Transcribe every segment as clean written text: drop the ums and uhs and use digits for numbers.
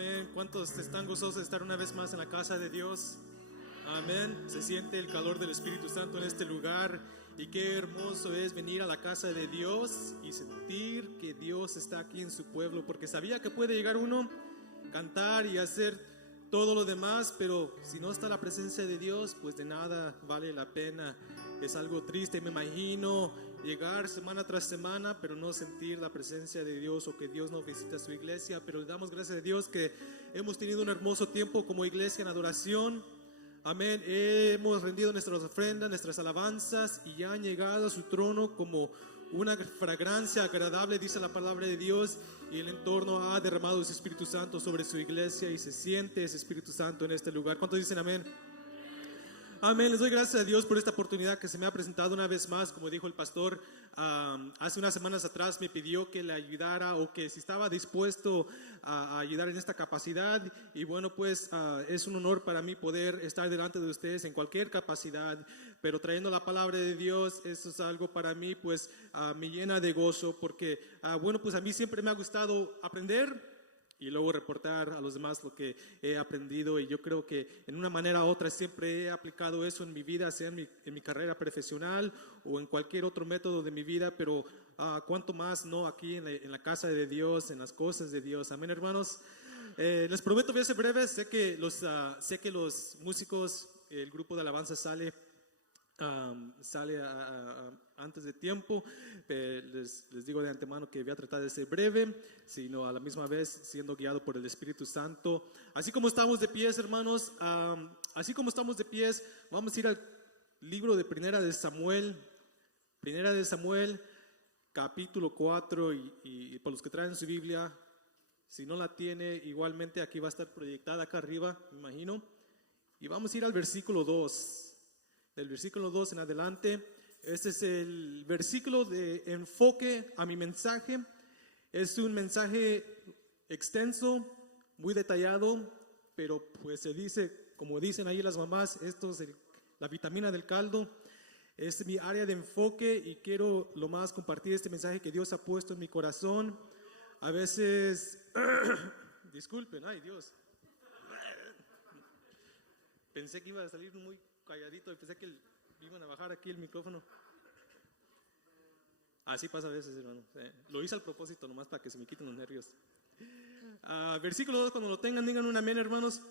amén. ¿Cuántos están gozosos de estar una vez más en la casa de Dios? Amén. Se siente el calor del Espíritu Santo en este lugar. Y qué hermoso es venir a la casa de Dios y sentir que Dios está aquí en su pueblo. Porque sabía que puede llegar uno, cantar y hacer todo lo demás, pero si no está la presencia de Dios, pues de nada vale la pena. Es algo triste, me imagino, llegar semana tras semana, pero no sentir la presencia de Dios, o que Dios no visita su iglesia. Pero le damos gracias a Dios que hemos tenido un hermoso tiempo como iglesia en adoración. Amén. Hemos rendido nuestras ofrendas, nuestras alabanzas, y ya han llegado a su trono como una fragancia agradable, dice la palabra de Dios, y el entorno ha derramado su Espíritu Santo sobre su iglesia y se siente ese Espíritu Santo en este lugar. ¿Cuántos dicen amén? Amén. Les doy gracias a Dios por esta oportunidad que se me ha presentado una vez más. Como dijo el pastor, hace unas semanas atrás me pidió que le ayudara, o que si estaba dispuesto a ayudar en esta capacidad. Y bueno, pues es un honor para mí poder estar delante de ustedes en cualquier capacidad, pero trayendo la palabra de Dios. Eso es algo para mí, pues me llena de gozo, porque bueno, pues a mí siempre me ha gustado aprender y luego reportar a los demás lo que he aprendido. Y yo creo que en una manera u otra siempre he aplicado eso en mi vida, sea en mi carrera profesional o en cualquier otro método de mi vida. Pero cuánto más no aquí en la casa de Dios, en las cosas de Dios. Amén, hermanos. Les prometo, voy a ser breve. Sé que los músicos, el grupo de alabanza sale antes de tiempo. Les digo de antemano que voy a tratar de ser breve, sino a la misma vez siendo guiado por el Espíritu Santo. Así como estamos de pies, hermanos, vamos a ir al libro de Primera de Samuel, capítulo 4, y por los que traen su Biblia, si no la tiene, igualmente aquí va a estar proyectada acá arriba, me imagino, y vamos a ir al versículo 2. Del versículo 2 en adelante. Este es el versículo de enfoque a mi mensaje. Es un mensaje extenso, muy detallado, pero pues se dice, como dicen ahí las mamás, esto es la vitamina del caldo. Es mi área de enfoque y quiero lo más compartir este mensaje que Dios ha puesto en mi corazón. A veces, disculpen, ay Dios, pensé que iba a salir muy calladito y pensé que iban a bajar aquí el micrófono. Así pasa a veces, hermano. Lo hice al propósito, nomás para que se me quiten los nervios. Versículo 2, cuando lo tengan, digan un amén, hermanos.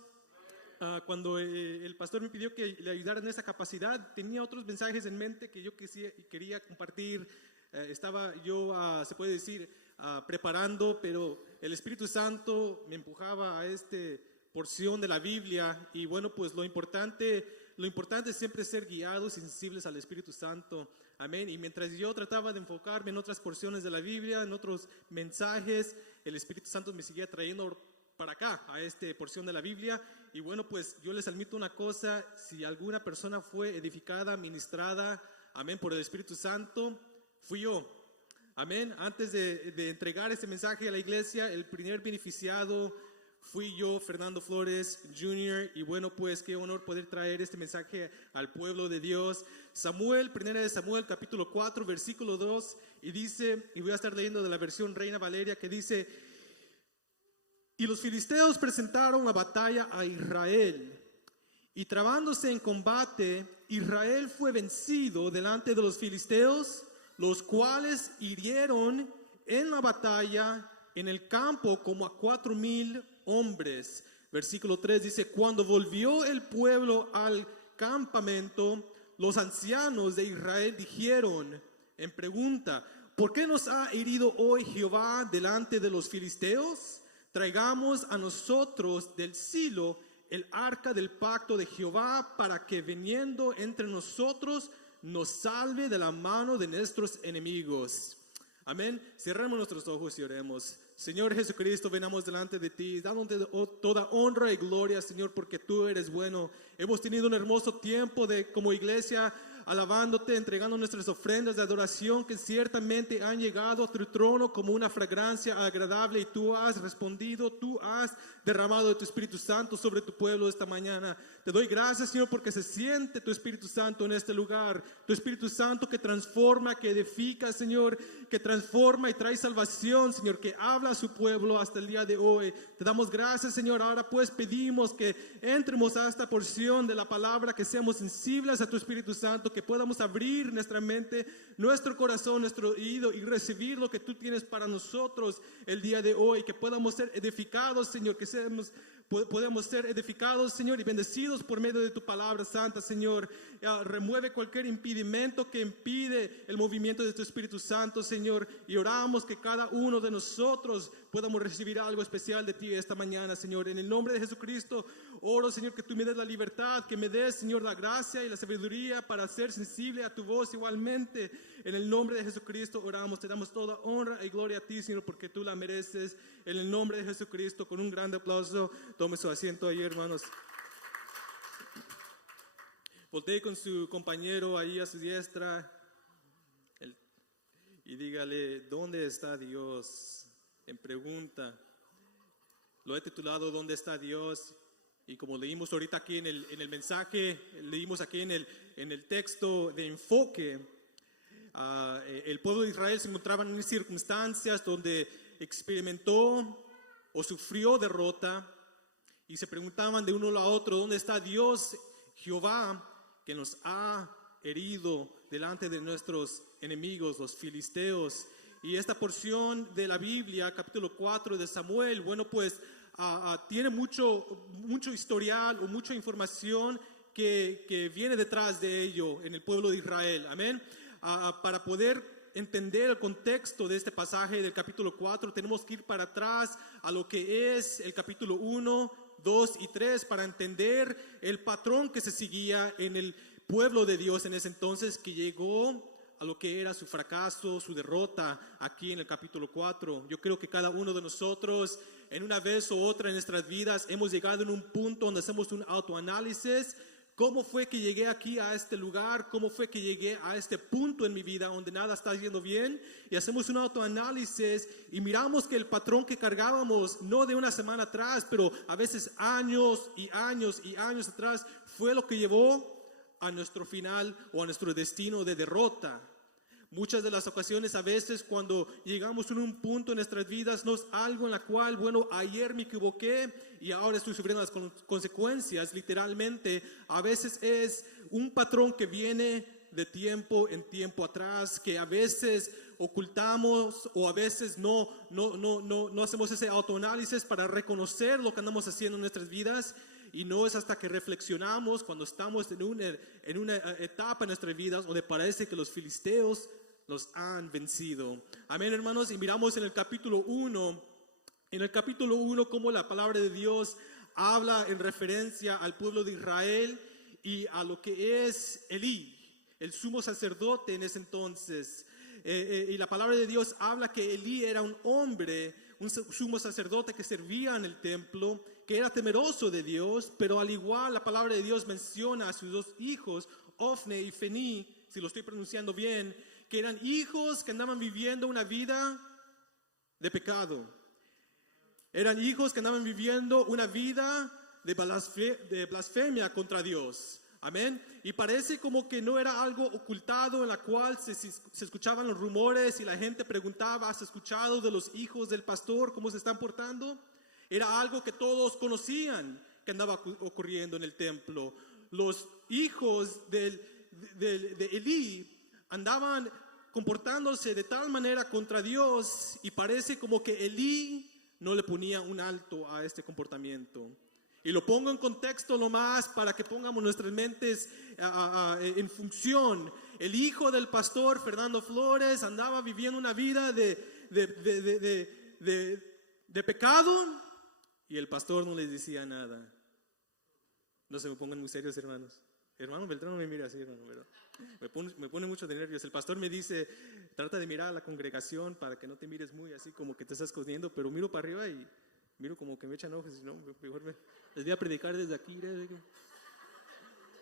Cuando el pastor me pidió que le ayudara en esa capacidad, tenía otros mensajes en mente que yo quería compartir. Estaba yo, se puede decir, preparando, pero el Espíritu Santo me empujaba a esta porción de la Biblia. Y bueno, pues lo importante es siempre ser guiados y sensibles al Espíritu Santo. Amén. Y mientras yo trataba de enfocarme en otras porciones de la Biblia, en otros mensajes, el Espíritu Santo me seguía trayendo para acá, a esta porción de la Biblia. Y bueno, pues yo les admito una cosa: si alguna persona fue edificada, ministrada, amén, por el Espíritu Santo, fui yo. Amén. Antes de entregar este mensaje a la iglesia, el primer beneficiado fui yo, Fernando Flores Jr. Y bueno, pues qué honor poder traer este mensaje al pueblo de Dios. Primera de Samuel, capítulo 4, versículo 2, y dice, y voy a estar leyendo de la versión Reina Valeria, que dice: y los filisteos presentaron la batalla a Israel, y trabándose en combate, Israel fue vencido delante de los filisteos, los cuales hirieron en la batalla en el campo como a 4,000 hombres. Versículo 3 dice: cuando volvió el pueblo al campamento, los ancianos de Israel dijeron en pregunta: ¿por qué nos ha herido hoy Jehová delante de los filisteos? Traigamos a nosotros del Silo el arca del pacto de Jehová, para que viniendo entre nosotros nos salve de la mano de nuestros enemigos. Amén. Cerremos nuestros ojos y oremos. Señor Jesucristo, venamos delante de ti, dándote toda honra y gloria, Señor, porque tú eres bueno. Hemos tenido un hermoso tiempo como iglesia alabándote, entregando nuestras ofrendas de adoración que ciertamente han llegado a tu trono como una fragancia agradable, y tú has respondido, tú has derramado de tu Espíritu Santo sobre tu pueblo esta mañana. Te doy gracias, Señor, porque se siente tu Espíritu Santo en este lugar, tu Espíritu Santo que transforma, que edifica, Señor, que transforma y trae salvación, Señor, que habla a su pueblo hasta el día de hoy. Te damos gracias, Señor. Ahora pues pedimos que entremos a esta porción de la palabra, que seamos sensibles a tu Espíritu Santo, que podamos abrir nuestra mente, nuestro corazón, nuestro oído y recibir lo que tú tienes para nosotros el día de hoy, que podamos ser edificados, Señor, que podemos ser edificados, Señor, y bendecidos por medio de tu palabra santa, Señor. Remueve cualquier impedimento que impide el movimiento de tu Espíritu Santo, Señor, y oramos que cada uno de nosotros podamos recibir algo especial de ti esta mañana, Señor. En el nombre de Jesucristo oro, Señor, que tú me des la libertad, que me des, Señor, la gracia y la sabiduría para ser sensible a tu voz igualmente. En el nombre de Jesucristo oramos, te damos toda honra y gloria a ti, Señor, porque tú la mereces. En el nombre de Jesucristo, con un gran aplauso, tome su asiento ahí, hermanos. Voltee con su compañero ahí a su diestra y dígale, ¿dónde está Dios? En pregunta. Lo he titulado ¿Dónde está Dios? Y como leímos ahorita aquí en el mensaje, leímos aquí en el texto de enfoque, el pueblo de Israel se encontraba en circunstancias donde experimentó o sufrió derrota, y se preguntaban de uno a otro, ¿dónde está Dios, Jehová, que nos ha herido delante de nuestros enemigos, los filisteos? Y esta porción de la Biblia, capítulo 4 de Samuel, bueno, pues tiene mucho historial o mucha información que viene detrás de ello en el pueblo de Israel. Amén. Para poder entender el contexto de este pasaje del capítulo 4, tenemos que ir para atrás a lo que es el capítulo 1, 2 y 3 para entender el patrón que se seguía en el pueblo de Dios en ese entonces, que llegó a lo que era su fracaso, su derrota aquí en el capítulo 4. Yo creo que cada uno de nosotros, en una vez u otra en nuestras vidas, hemos llegado en un punto donde hacemos un autoanálisis. ¿Cómo fue que llegué aquí a este lugar? ¿Cómo fue que llegué a este punto en mi vida donde nada está yendo bien? Y hacemos un autoanálisis y miramos que el patrón que cargábamos, no de una semana atrás, pero a veces años y años y años atrás, fue lo que llevó a nuestro final o a nuestro destino de derrota. Muchas de las ocasiones, a veces cuando llegamos a un punto en nuestras vidas, no es algo en la cual, bueno, ayer me equivoqué y ahora estoy sufriendo las consecuencias, literalmente. A veces es un patrón que viene de tiempo en tiempo atrás, que a veces ocultamos o a veces no hacemos ese autoanálisis para reconocer lo que andamos haciendo en nuestras vidas. Y no es hasta que reflexionamos, cuando estamos en una etapa en nuestras vidas donde parece que los filisteos nos han vencido. Amén, hermanos. Y miramos en el capítulo 1, cómo la palabra de Dios habla en referencia al pueblo de Israel y a lo que es Elí, el sumo sacerdote en ese entonces. Y la palabra de Dios habla que Elí era un hombre, un sumo sacerdote que servía en el templo, que era temeroso de Dios, pero al igual la palabra de Dios menciona a sus dos hijos, Ofne y Fení, si lo estoy pronunciando bien, que eran hijos que andaban viviendo una vida de pecado. Eran hijos que andaban viviendo una vida de blasfemia contra Dios. Amén. Y parece como que no era algo ocultado, en la cual se escuchaban los rumores y la gente preguntaba, ¿has escuchado de los hijos del pastor cómo se están portando? Era algo que todos conocían que andaba ocurriendo en el templo. Los hijos de Elí andaban comportándose de tal manera contra Dios, y parece como que Elí no le ponía un alto a este comportamiento. Y lo pongo en contexto nomás para que pongamos nuestras mentes en función. El hijo del pastor Fernando Flores andaba viviendo una vida de pecado, y el pastor no les decía nada. No se me pongan muy serios, hermanos. Hermano Beltrán no me mira así, hermano, pero me pone mucho de nervios. El pastor me dice, trata de mirar a la congregación para que no te mires muy así como que te estás escondiendo, pero miro para arriba y miro como que me echan ojos, y no, mejor les voy a predicar desde aquí.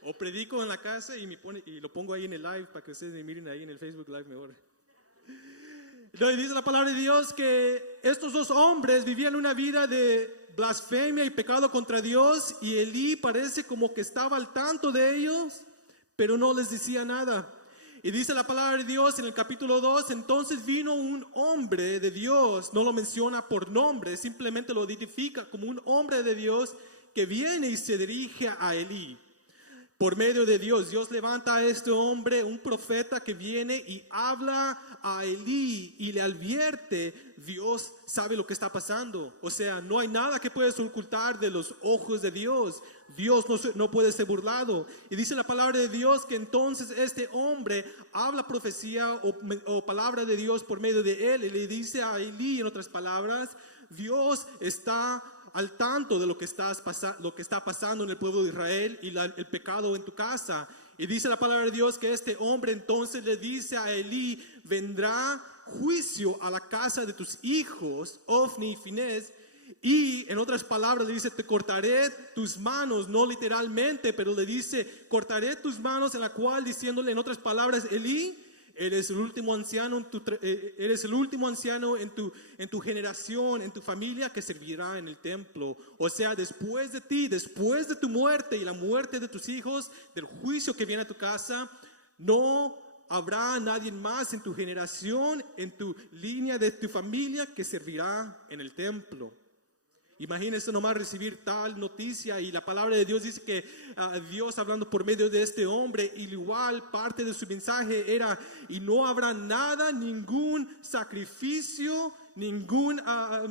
O predico en la casa y lo pongo ahí en el live para que ustedes me miren ahí en el Facebook Live mejor. No, y dice la palabra de Dios que estos dos hombres vivían una vida de blasfemia y pecado contra Dios, y Elí parece como que estaba al tanto de ellos, pero no les decía nada. Y dice la palabra de Dios en el capítulo 2, entonces vino un hombre de Dios, no lo menciona por nombre, simplemente lo identifica como un hombre de Dios que viene y se dirige a Elí. Por medio de Dios, Dios levanta a este hombre, un profeta que viene y habla a Elí y le advierte. Dios sabe lo que está pasando. O sea, no hay nada que puedas ocultar de los ojos de Dios. Dios no puede ser burlado. Y dice la palabra de Dios que entonces este hombre habla profecía o palabra de Dios por medio de él. Y le dice a Elí, en otras palabras, Dios está al tanto de lo que está pasando en el pueblo de Israel y el pecado en tu casa. Y dice la palabra de Dios que este hombre entonces le dice a Elí, vendrá juicio a la casa de tus hijos, Ofni y Finés, y en otras palabras le dice, te cortaré tus manos, no literalmente, pero le dice, cortaré tus manos, en la cual diciéndole en otras palabras, Elí, eres el último anciano en tu generación, en tu familia, que servirá en el templo. O sea, después de ti, después de tu muerte y la muerte de tus hijos, del juicio que viene a tu casa, no habrá nadie más en tu generación, en tu línea de tu familia, que servirá en el templo. Imagínense nomás recibir tal noticia, y la palabra de Dios dice que Dios hablando por medio de este hombre, y igual parte de su mensaje era, y no habrá nada, ningún sacrificio, ninguna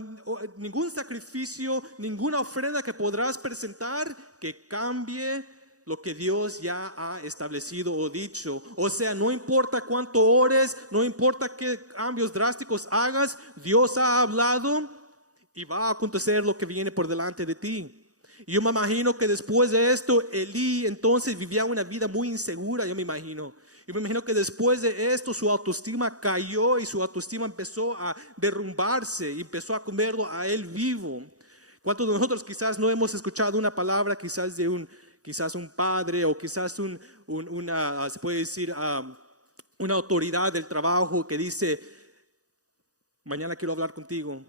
ofrenda que podrás presentar que cambie lo que Dios ya ha establecido o dicho. O sea, no importa cuánto ores, no importa qué cambios drásticos hagas, Dios ha hablado y va a acontecer lo que viene por delante de ti. Y yo me imagino que después de esto, Elí entonces vivía una vida muy insegura, yo me imagino. Yo me imagino que después de esto su autoestima cayó y su autoestima empezó a derrumbarse y empezó a comerlo a él vivo. ¿Cuántos de nosotros quizás no hemos escuchado una palabra quizás de un padre o quizás una, se puede decir, una autoridad del trabajo que dice, mañana quiero hablar contigo,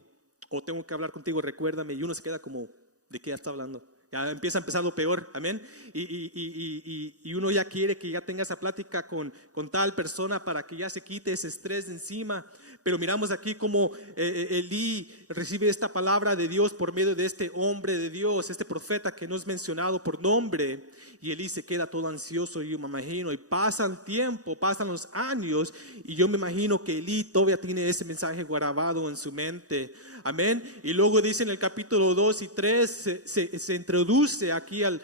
o tengo que hablar contigo, recuérdame, y uno se queda como, ¿de qué ya está hablando? Ya empieza a empezar lo peor, amén. Y uno ya quiere que ya tenga esa plática con tal persona para que ya se quite ese estrés de encima. Pero miramos aquí como Elí recibe esta palabra de Dios por medio de este hombre de Dios, este profeta que no es mencionado por nombre. Y Elí se queda todo ansioso, y yo me imagino, y pasa el tiempo, pasan los años, y yo me imagino que Elí todavía tiene ese mensaje grabado en su mente, amén. Y luego dice en el capítulo 2 y 3, se introduce aquí al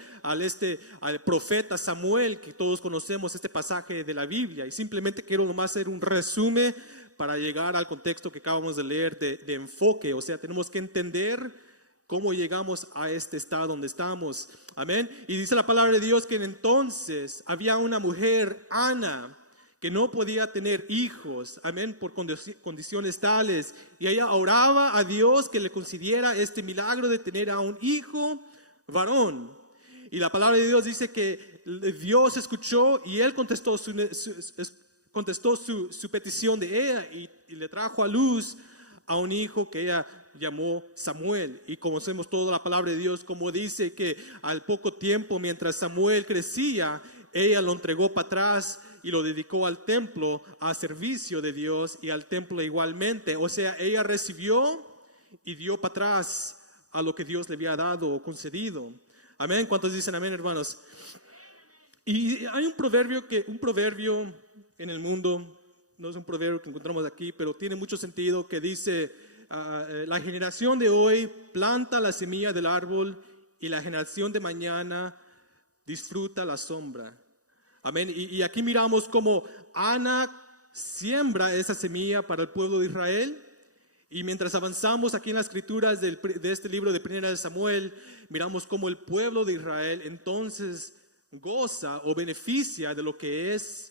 profeta Samuel, que todos conocemos este pasaje de la Biblia, y simplemente quiero nomás hacer un resumen para llegar al contexto que acabamos de leer de enfoque. O sea, tenemos que entender cómo llegamos a este estado donde estamos. Amén. Y dice la palabra de Dios que entonces había una mujer, Ana, que no podía tener hijos. Amén. Por condiciones tales. Y ella oraba a Dios que le concediera este milagro de tener a un hijo varón. Y la palabra de Dios dice que Dios escuchó y él contestó su petición de ella y le trajo a luz a un hijo que ella llamó Samuel. Y conocemos toda la palabra de Dios, como dice que al poco tiempo, mientras Samuel crecía, ella lo entregó para atrás y lo dedicó al templo, a servicio de Dios, y al templo igualmente. O sea, ella recibió y dio para atrás a lo que Dios le había dado o concedido. Amén. ¿Cuántos dicen amén, hermanos? Y hay un proverbio en el mundo, no es un proverbio que encontramos aquí, pero tiene mucho sentido, que dice, la generación de hoy planta la semilla del árbol y la generación de mañana disfruta la sombra. Amén. Y aquí miramos cómo Ana siembra esa semilla para el pueblo de Israel. Y mientras avanzamos aquí en las escrituras de este libro de Primera de Samuel, miramos cómo el pueblo de Israel entonces goza o beneficia de lo que es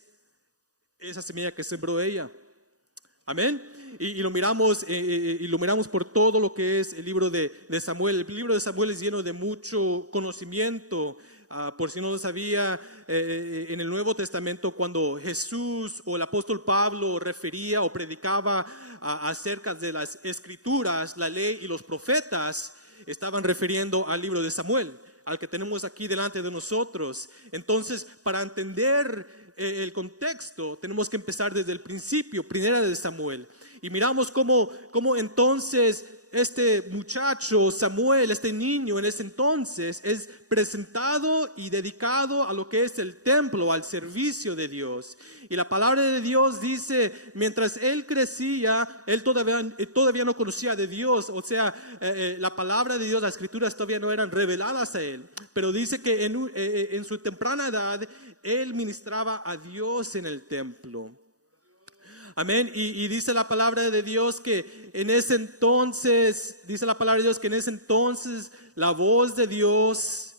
esa semilla que sembró ella. Amén. Y lo miramos por todo lo que es el libro de Samuel. El libro de Samuel es lleno de mucho conocimiento, Por si no lo sabía, en el Nuevo Testamento, cuando Jesús o el apóstol Pablo refería o predicaba acerca de las Escrituras, la ley y los profetas, estaban refiriendo al libro de Samuel, al que tenemos aquí delante de nosotros. Entonces, para entender el contexto, tenemos que empezar desde el principio, primera de Samuel. Y miramos cómo entonces este muchacho, Samuel, este niño en ese entonces, es presentado y dedicado a lo que es el templo, al servicio de Dios. Y la palabra de Dios dice, mientras él crecía, él todavía no conocía de Dios. O sea, la palabra de Dios, las escrituras todavía no eran reveladas a él. Pero dice que en su temprana edad, él ministraba a Dios en el templo. Amén. Y dice la palabra de Dios que en ese entonces, la voz de Dios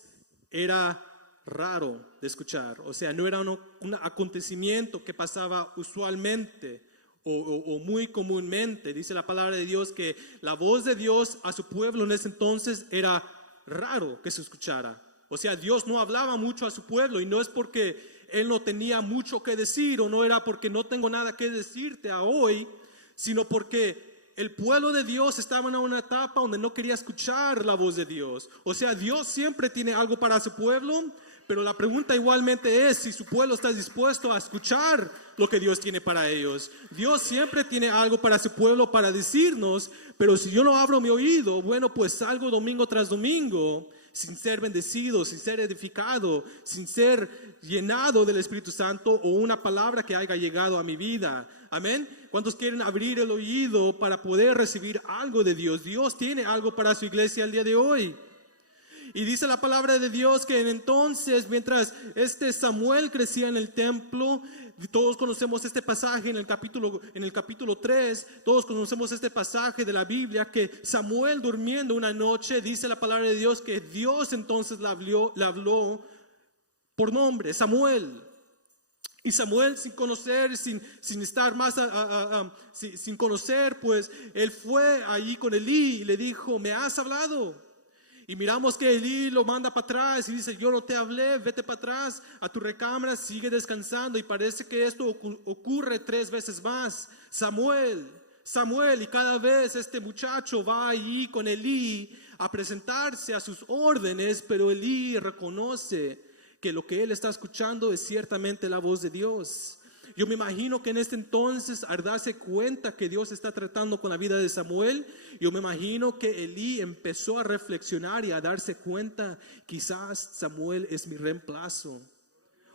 era raro de escuchar. O sea, no era un acontecimiento que pasaba usualmente o muy comúnmente. Dice la palabra de Dios que la voz de Dios a su pueblo en ese entonces era raro que se escuchara. O sea, Dios no hablaba mucho a su pueblo, y no es porque Él no tenía mucho que decir, o no era porque no tengo nada que decirte a hoy, sino porque el pueblo de Dios estaba en una etapa donde no quería escuchar la voz de Dios. O sea, Dios siempre tiene algo para su pueblo, pero la pregunta igualmente es si su pueblo está dispuesto a escuchar lo que Dios tiene para ellos. Dios siempre tiene algo para su pueblo para decirnos, pero si yo no abro mi oído, bueno, pues salgo domingo tras domingo sin ser bendecido, sin ser edificado, sin ser llenado del Espíritu Santo, o una palabra que haya llegado a mi vida. Amén. ¿Cuántos quieren abrir el oído para poder recibir algo de Dios? Dios tiene algo para su iglesia el día de hoy. Y dice la palabra de Dios que entonces, mientras Samuel crecía en el templo, todos conocemos este pasaje en el capítulo 3, todos conocemos este pasaje de la Biblia, que Samuel durmiendo una noche, dice la palabra de Dios que Dios entonces le habló por nombre, Samuel. Y Samuel, sin conocer, sin estar más, sin conocer, pues él fue allí con Elí y le dijo, ¿me has hablado? Y miramos que Elí lo manda para atrás y dice, yo no te hablé, vete para atrás a tu recámara, sigue descansando. Y parece que esto ocurre 3 veces más. Samuel, y cada vez este muchacho va allí con Elí a presentarse a sus órdenes, pero Elí reconoce que lo que él está escuchando es ciertamente la voz de Dios. Yo me imagino que en este entonces, al darse cuenta que Dios está tratando con la vida de Samuel, yo me imagino que Elí empezó a reflexionar y a darse cuenta, quizás Samuel es mi reemplazo.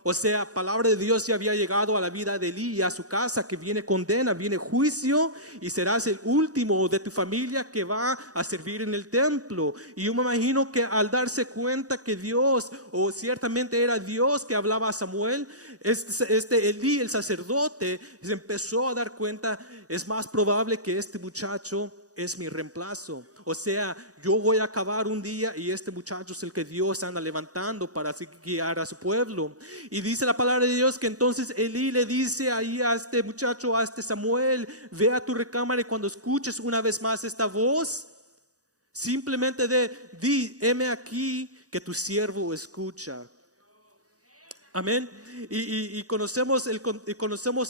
O sea, palabra de Dios ya había llegado a la vida de Elí y a su casa, que viene condena, viene juicio, y serás el último de tu familia que va a servir en el templo. Y yo me imagino que al darse cuenta que Dios, o ciertamente era Dios que hablaba a Samuel, Elí, el sacerdote, se empezó a dar cuenta, es más probable que este muchacho es mi reemplazo. O sea, yo voy a acabar un día y este muchacho es el que Dios anda levantando para guiar a su pueblo. Y dice la palabra de Dios que entonces Elí le dice ahí a este muchacho, a este Samuel, ve a tu recámara y cuando escuches una vez más esta voz, simplemente di, heme aquí que tu siervo escucha. Amén. Y conocemos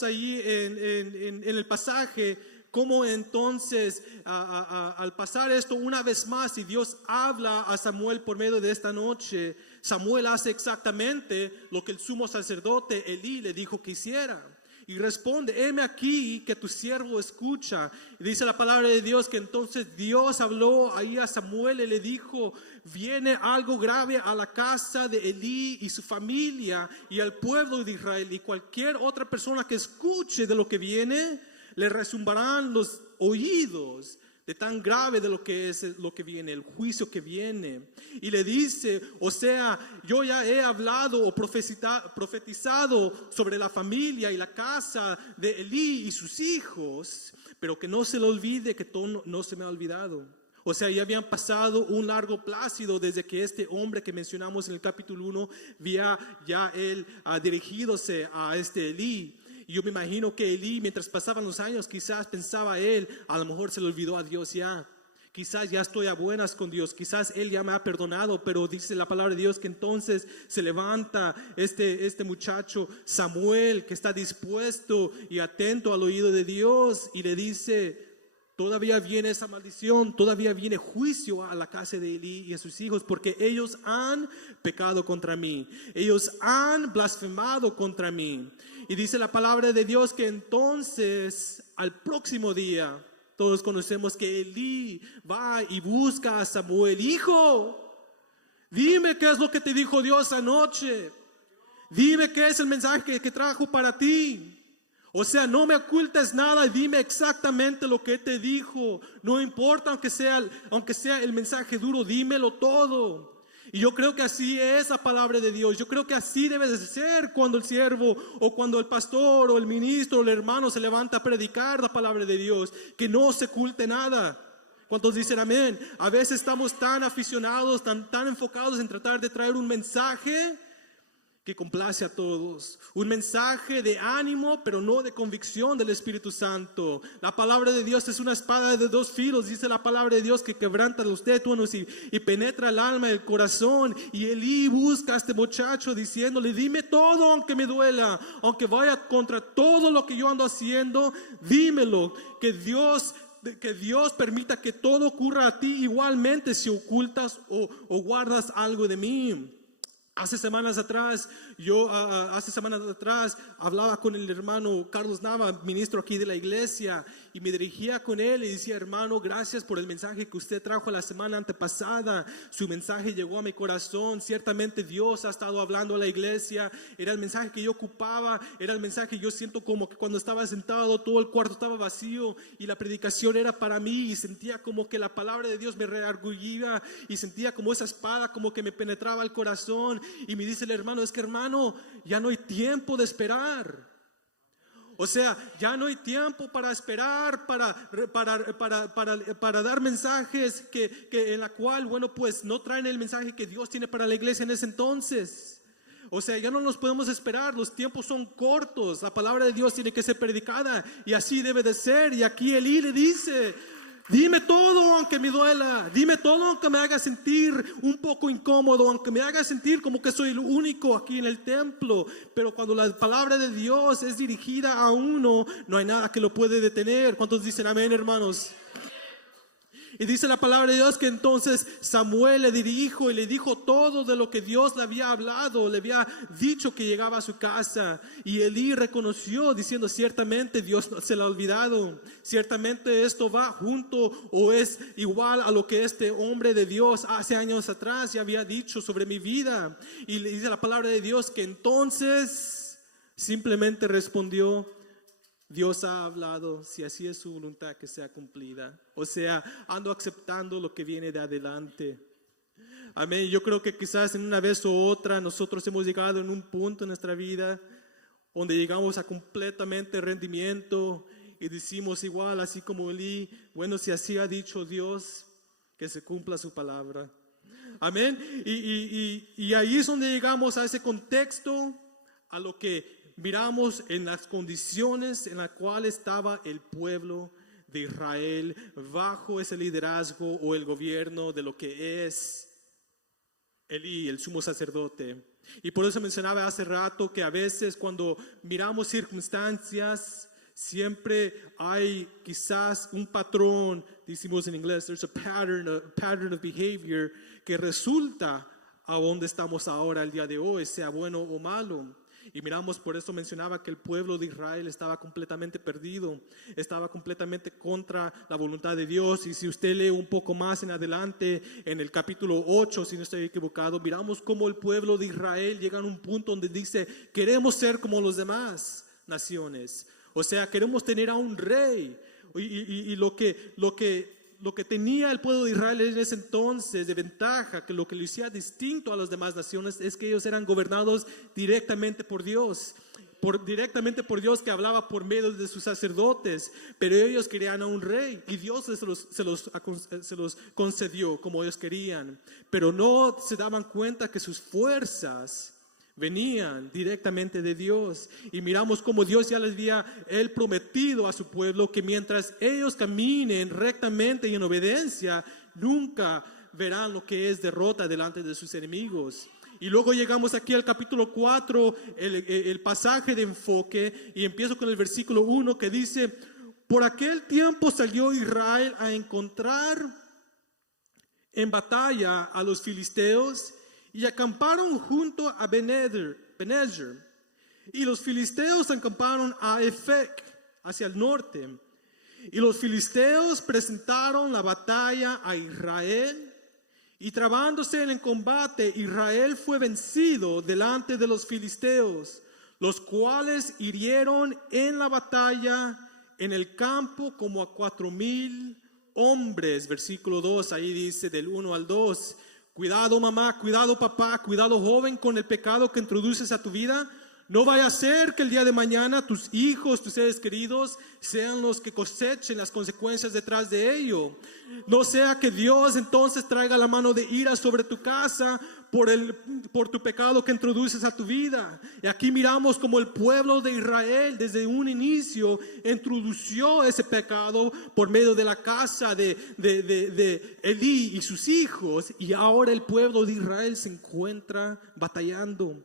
ahí en el pasaje cómo entonces al pasar esto una vez más y Dios habla a Samuel por medio de esta noche, Samuel hace exactamente lo que el sumo sacerdote Elí le dijo que hiciera. Y responde, heme aquí que tu siervo escucha. Y dice la palabra de Dios que entonces Dios habló ahí a Samuel y le dijo, viene algo grave a la casa de Elí y su familia y al pueblo de Israel, y cualquier otra persona que escuche de lo que viene, le resumbarán los oídos de tan grave de lo que es lo que viene, el juicio que viene. Y le dice, o sea, yo ya he hablado o profetizado sobre la familia y la casa de Elí y sus hijos, pero que no se le olvide que todo no se me ha olvidado. O sea, ya habían pasado un largo plácido desde que este hombre que mencionamos en el capítulo 1 había ya él dirigiéndose a este Elí. Y yo me imagino que Elí, mientras pasaban los años, quizás pensaba él, a lo mejor se le olvidó a Dios ya. Quizás ya estoy a buenas con Dios, quizás Él ya me ha perdonado, pero dice la palabra de Dios que entonces se levanta este muchacho Samuel, que está dispuesto y atento al oído de Dios, y le dice: todavía viene esa maldición, todavía viene juicio a la casa de Elí y a sus hijos, porque ellos han pecado contra mí, ellos han blasfemado contra mí. Y dice la palabra de Dios que entonces al próximo día, todos conocemos que Elí va y busca a Samuel: hijo, dime qué es lo que te dijo Dios anoche, dime qué es el mensaje que trajo para ti. O sea, no me ocultes nada, dime exactamente lo que te dijo. No importa aunque sea el mensaje duro, dímelo todo. Y yo creo que así es la palabra de Dios. Yo creo que así debe de ser cuando el siervo o cuando el pastor o el ministro o el hermano se levanta a predicar la palabra de Dios, que no se oculte nada. ¿Cuántos dicen amén? A veces estamos tan aficionados, tan enfocados en tratar de traer un mensaje que complace a todos, un mensaje de ánimo, pero no de convicción del Espíritu Santo. La palabra de Dios es una espada de dos filos, dice la palabra de Dios, que quebranta los tuétanos y penetra el alma y el corazón. Y Elí busca a este muchacho diciéndole: dime todo aunque me duela, aunque vaya contra todo lo que yo ando haciendo, dímelo, que Dios permita que todo ocurra a ti igualmente si ocultas o guardas algo de mí. Hace semanas atrás hablaba con el hermano Carlos Nava, ministro aquí de la iglesia, y me dirigía con él y decía: hermano, gracias por el mensaje que usted trajo la semana antepasada. Su mensaje llegó a mi corazón. Ciertamente Dios ha estado hablando a la iglesia. Era el mensaje que yo ocupaba, era el mensaje que yo siento como que cuando estaba sentado todo el cuarto estaba vacío y la predicación era para mí, y sentía como que la palabra de Dios me reargullía y sentía como esa espada como que me penetraba el corazón. Y me dice el hermano: es que hermano, ya no hay tiempo de esperar. O sea, ya no hay tiempo para esperar, para dar mensajes que en la cual, bueno, pues no traen el mensaje que Dios tiene para la iglesia en ese entonces. O sea, ya no nos podemos esperar, los tiempos son cortos, la palabra de Dios tiene que ser predicada y así debe de ser. Y aquí Elí le dice: dime todo aunque me duela, dime todo aunque me haga sentir un poco incómodo, aunque me haga sentir como que soy el único aquí en el templo. Pero cuando la palabra de Dios es dirigida a uno, no hay nada que lo puede detener. ¿Cuántos dicen amén, hermanos? Y dice la palabra de Dios que entonces Samuel le dirigió y le dijo todo de lo que Dios le había hablado, le había dicho que llegaba a su casa. Y Elí reconoció diciendo: ciertamente Dios no se le ha olvidado, ciertamente esto va junto o es igual a lo que este hombre de Dios hace años atrás ya había dicho sobre mi vida. Y le dice la palabra de Dios que entonces simplemente respondió: Dios ha hablado, si así es su voluntad, que sea cumplida. O sea, ando aceptando lo que viene de adelante. Amén. Yo creo que quizás en una vez u otra nosotros hemos llegado en un punto en nuestra vida donde llegamos a completamente rendimiento y decimos igual, así como Elí: bueno, si así ha dicho Dios, que se cumpla su palabra. Amén. Y ahí es donde llegamos a ese contexto, a lo que miramos en las condiciones en las cuales estaba el pueblo de Israel bajo ese liderazgo o el gobierno de lo que es Elí, el sumo sacerdote. Y por eso mencionaba hace rato que a veces cuando miramos circunstancias, siempre hay quizás un patrón, decimos en inglés, there's a pattern of behavior, que resulta a donde estamos ahora el día de hoy, sea bueno o malo. Y miramos, por eso mencionaba que el pueblo de Israel estaba completamente perdido, estaba completamente contra la voluntad de Dios. Y si usted lee un poco más en adelante, en el capítulo 8, si no estoy equivocado, miramos cómo el pueblo de Israel llega a un punto donde dice: queremos ser como los demás naciones. O sea, queremos tener a un rey. Y lo que tenía el pueblo de Israel en ese entonces de ventaja, que lo que lo hacía distinto a las demás naciones, es que ellos eran gobernados directamente por Dios, que hablaba por medio de sus sacerdotes. Pero ellos querían a un rey y Dios se los concedió como ellos querían, pero no se daban cuenta que sus fuerzas venían directamente de Dios. Y miramos como Dios ya les había Él prometido a su pueblo que mientras ellos caminen rectamente y en obediencia, nunca verán lo que es derrota delante de sus enemigos. Y luego llegamos aquí al capítulo 4, el pasaje de enfoque, y empiezo con el versículo 1 que dice: por aquel tiempo salió Israel a encontrar en batalla a los filisteos y acamparon junto a Benezer. Y los filisteos acamparon a Efec, hacia el norte. Y los filisteos presentaron la batalla a Israel. Y trabándose en el combate, Israel fue vencido delante de los filisteos, los cuales hirieron en la batalla en el campo como a 4,000 hombres. Versículo 2, ahí dice del 1 al 2. Cuidado mamá, cuidado papá, cuidado joven con el pecado que introduces a tu vida. No vaya a ser que el día de mañana tus hijos, tus seres queridos, sean los que cosechen las consecuencias detrás de ello. No sea que Dios entonces traiga la mano de ira sobre tu casa por tu pecado que introduces a tu vida. Y aquí miramos como el pueblo de Israel desde un inicio introdució ese pecado por medio de la casa de Elí y sus hijos. Y ahora el pueblo de Israel se encuentra batallando.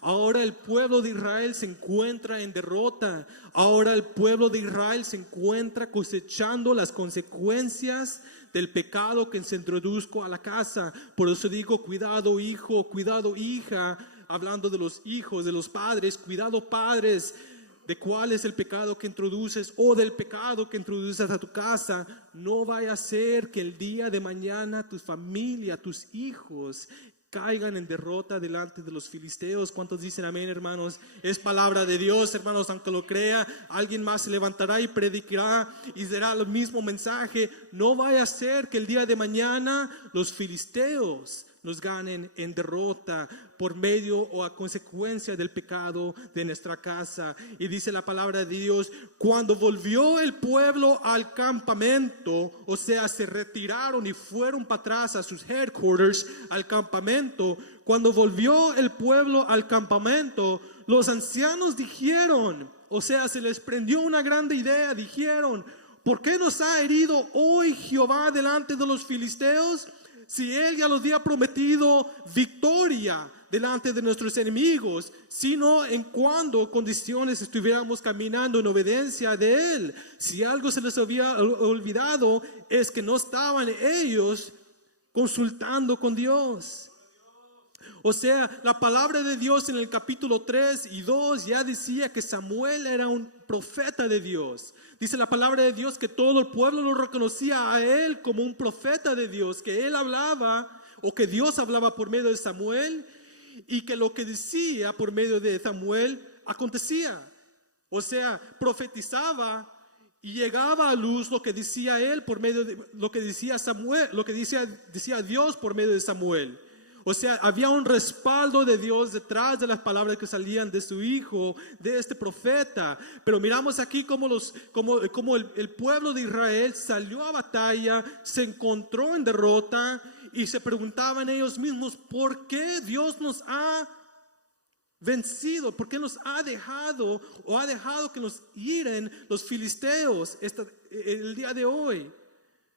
Ahora el pueblo de Israel se encuentra en derrota. Ahora el pueblo de Israel se encuentra cosechando las consecuencias del pecado que se introdujo a la casa. Por eso digo, cuidado hijo, cuidado hija, hablando de los hijos, de los padres, cuidado padres, de cuál es el pecado que introduces o del pecado que introduces a tu casa. No vaya a ser que el día de mañana tu familia, tus hijos caigan en derrota delante de los filisteos. ¿Cuántos dicen amén, hermanos? Es palabra de Dios, hermanos. Aunque lo crea, alguien más se levantará y predicará y será el mismo mensaje. No vaya a ser que el día de mañana los filisteos nos ganen en derrota por medio o a consecuencia del pecado de nuestra casa. Y dice la palabra de Dios: cuando volvió el pueblo al campamento, o sea, se retiraron y fueron para atrás a sus headquarters, al campamento. Cuando volvió el pueblo al campamento, los ancianos dijeron, o sea, se les prendió una grande idea, dijeron: ¿por qué nos ha herido hoy Jehová delante de los filisteos? Si Él ya los había prometido victoria delante de nuestros enemigos, sino en cuando condiciones estuviéramos caminando en obediencia de Él. Si algo se les había olvidado, es que no estaban ellos consultando con Dios. O sea, la palabra de Dios en el capítulo 3 y 2 ya decía que Samuel era un profeta de Dios. Dice la palabra de Dios que todo el pueblo lo reconocía a él como un profeta de Dios, que él hablaba o que Dios hablaba por medio de Samuel y que lo que decía por medio de Samuel acontecía. O sea, profetizaba y llegaba a luz lo que decía él por medio de lo que decía Samuel, lo que decía Dios por medio de Samuel. O sea, había un respaldo de Dios detrás de las palabras que salían de su hijo, de este profeta. Pero miramos aquí como el pueblo de Israel salió a batalla, se encontró en derrota y se preguntaban ellos mismos: ¿por qué Dios nos ha vencido? ¿Por qué nos ha dejado o ha dejado que nos hieren los filisteos el día de hoy?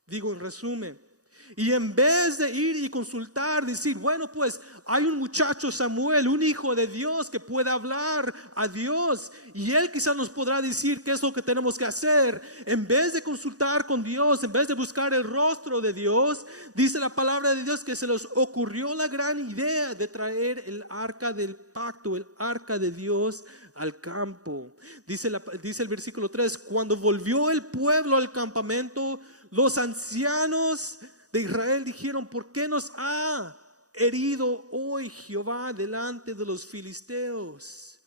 Digo en resumen. Y en vez de ir y consultar, decir, bueno, pues hay un muchacho Samuel, un hijo de Dios que puede hablar a Dios y él quizás nos podrá decir qué es lo que tenemos que hacer. En vez de consultar con Dios, en vez de buscar el rostro de Dios, dice la palabra de Dios que se les ocurrió la gran idea de traer el arca del pacto, el arca de Dios al campo. Dice el versículo 3, cuando volvió el pueblo al campamento, los ancianos de Israel dijeron: ¿por qué nos ha herido hoy Jehová delante de los filisteos?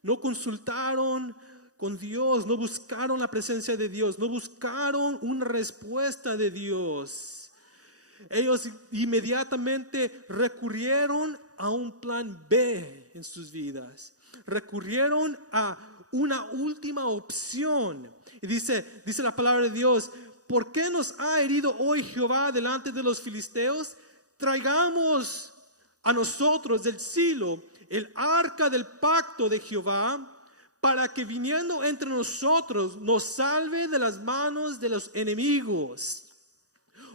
No consultaron con Dios, no buscaron la presencia de Dios, no buscaron una respuesta de Dios. Ellos inmediatamente recurrieron a un plan B en sus vidas. Recurrieron a una última opción. Y dice la palabra de Dios: ¿por qué nos ha herido hoy Jehová delante de los filisteos? Traigamos a nosotros del Silo el arca del pacto de Jehová, para que viniendo entre nosotros nos salve de las manos de los enemigos.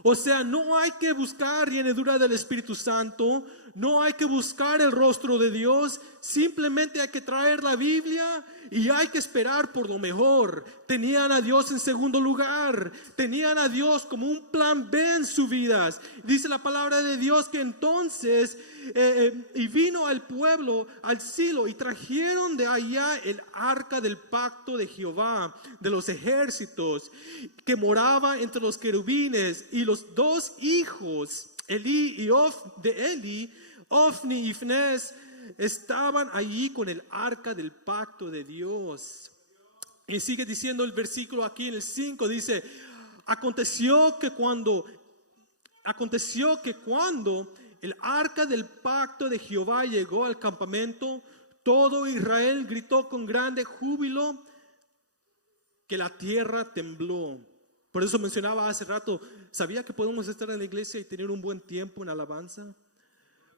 O sea, no hay que buscar llenura del Espíritu Santo, no hay que buscar el rostro de Dios, simplemente hay que traer la Biblia y hay que esperar por lo mejor. Tenían a Dios en segundo lugar, tenían a Dios como un plan B en sus vidas. Dice la palabra de Dios que entonces y vino al pueblo al Silo y trajeron de allá el arca del pacto de Jehová de los ejércitos, que moraba entre los querubines, y los dos hijos Elí y Ofni y Finés, estaban allí con el arca del pacto de Dios. Y sigue diciendo el versículo aquí en el 5, dice: aconteció que cuando el arca del pacto de Jehová llegó al campamento, todo Israel gritó con grande júbilo, que la tierra tembló. Por eso mencionaba hace rato, ¿sabía que podemos estar en la iglesia y tener un buen tiempo en alabanza?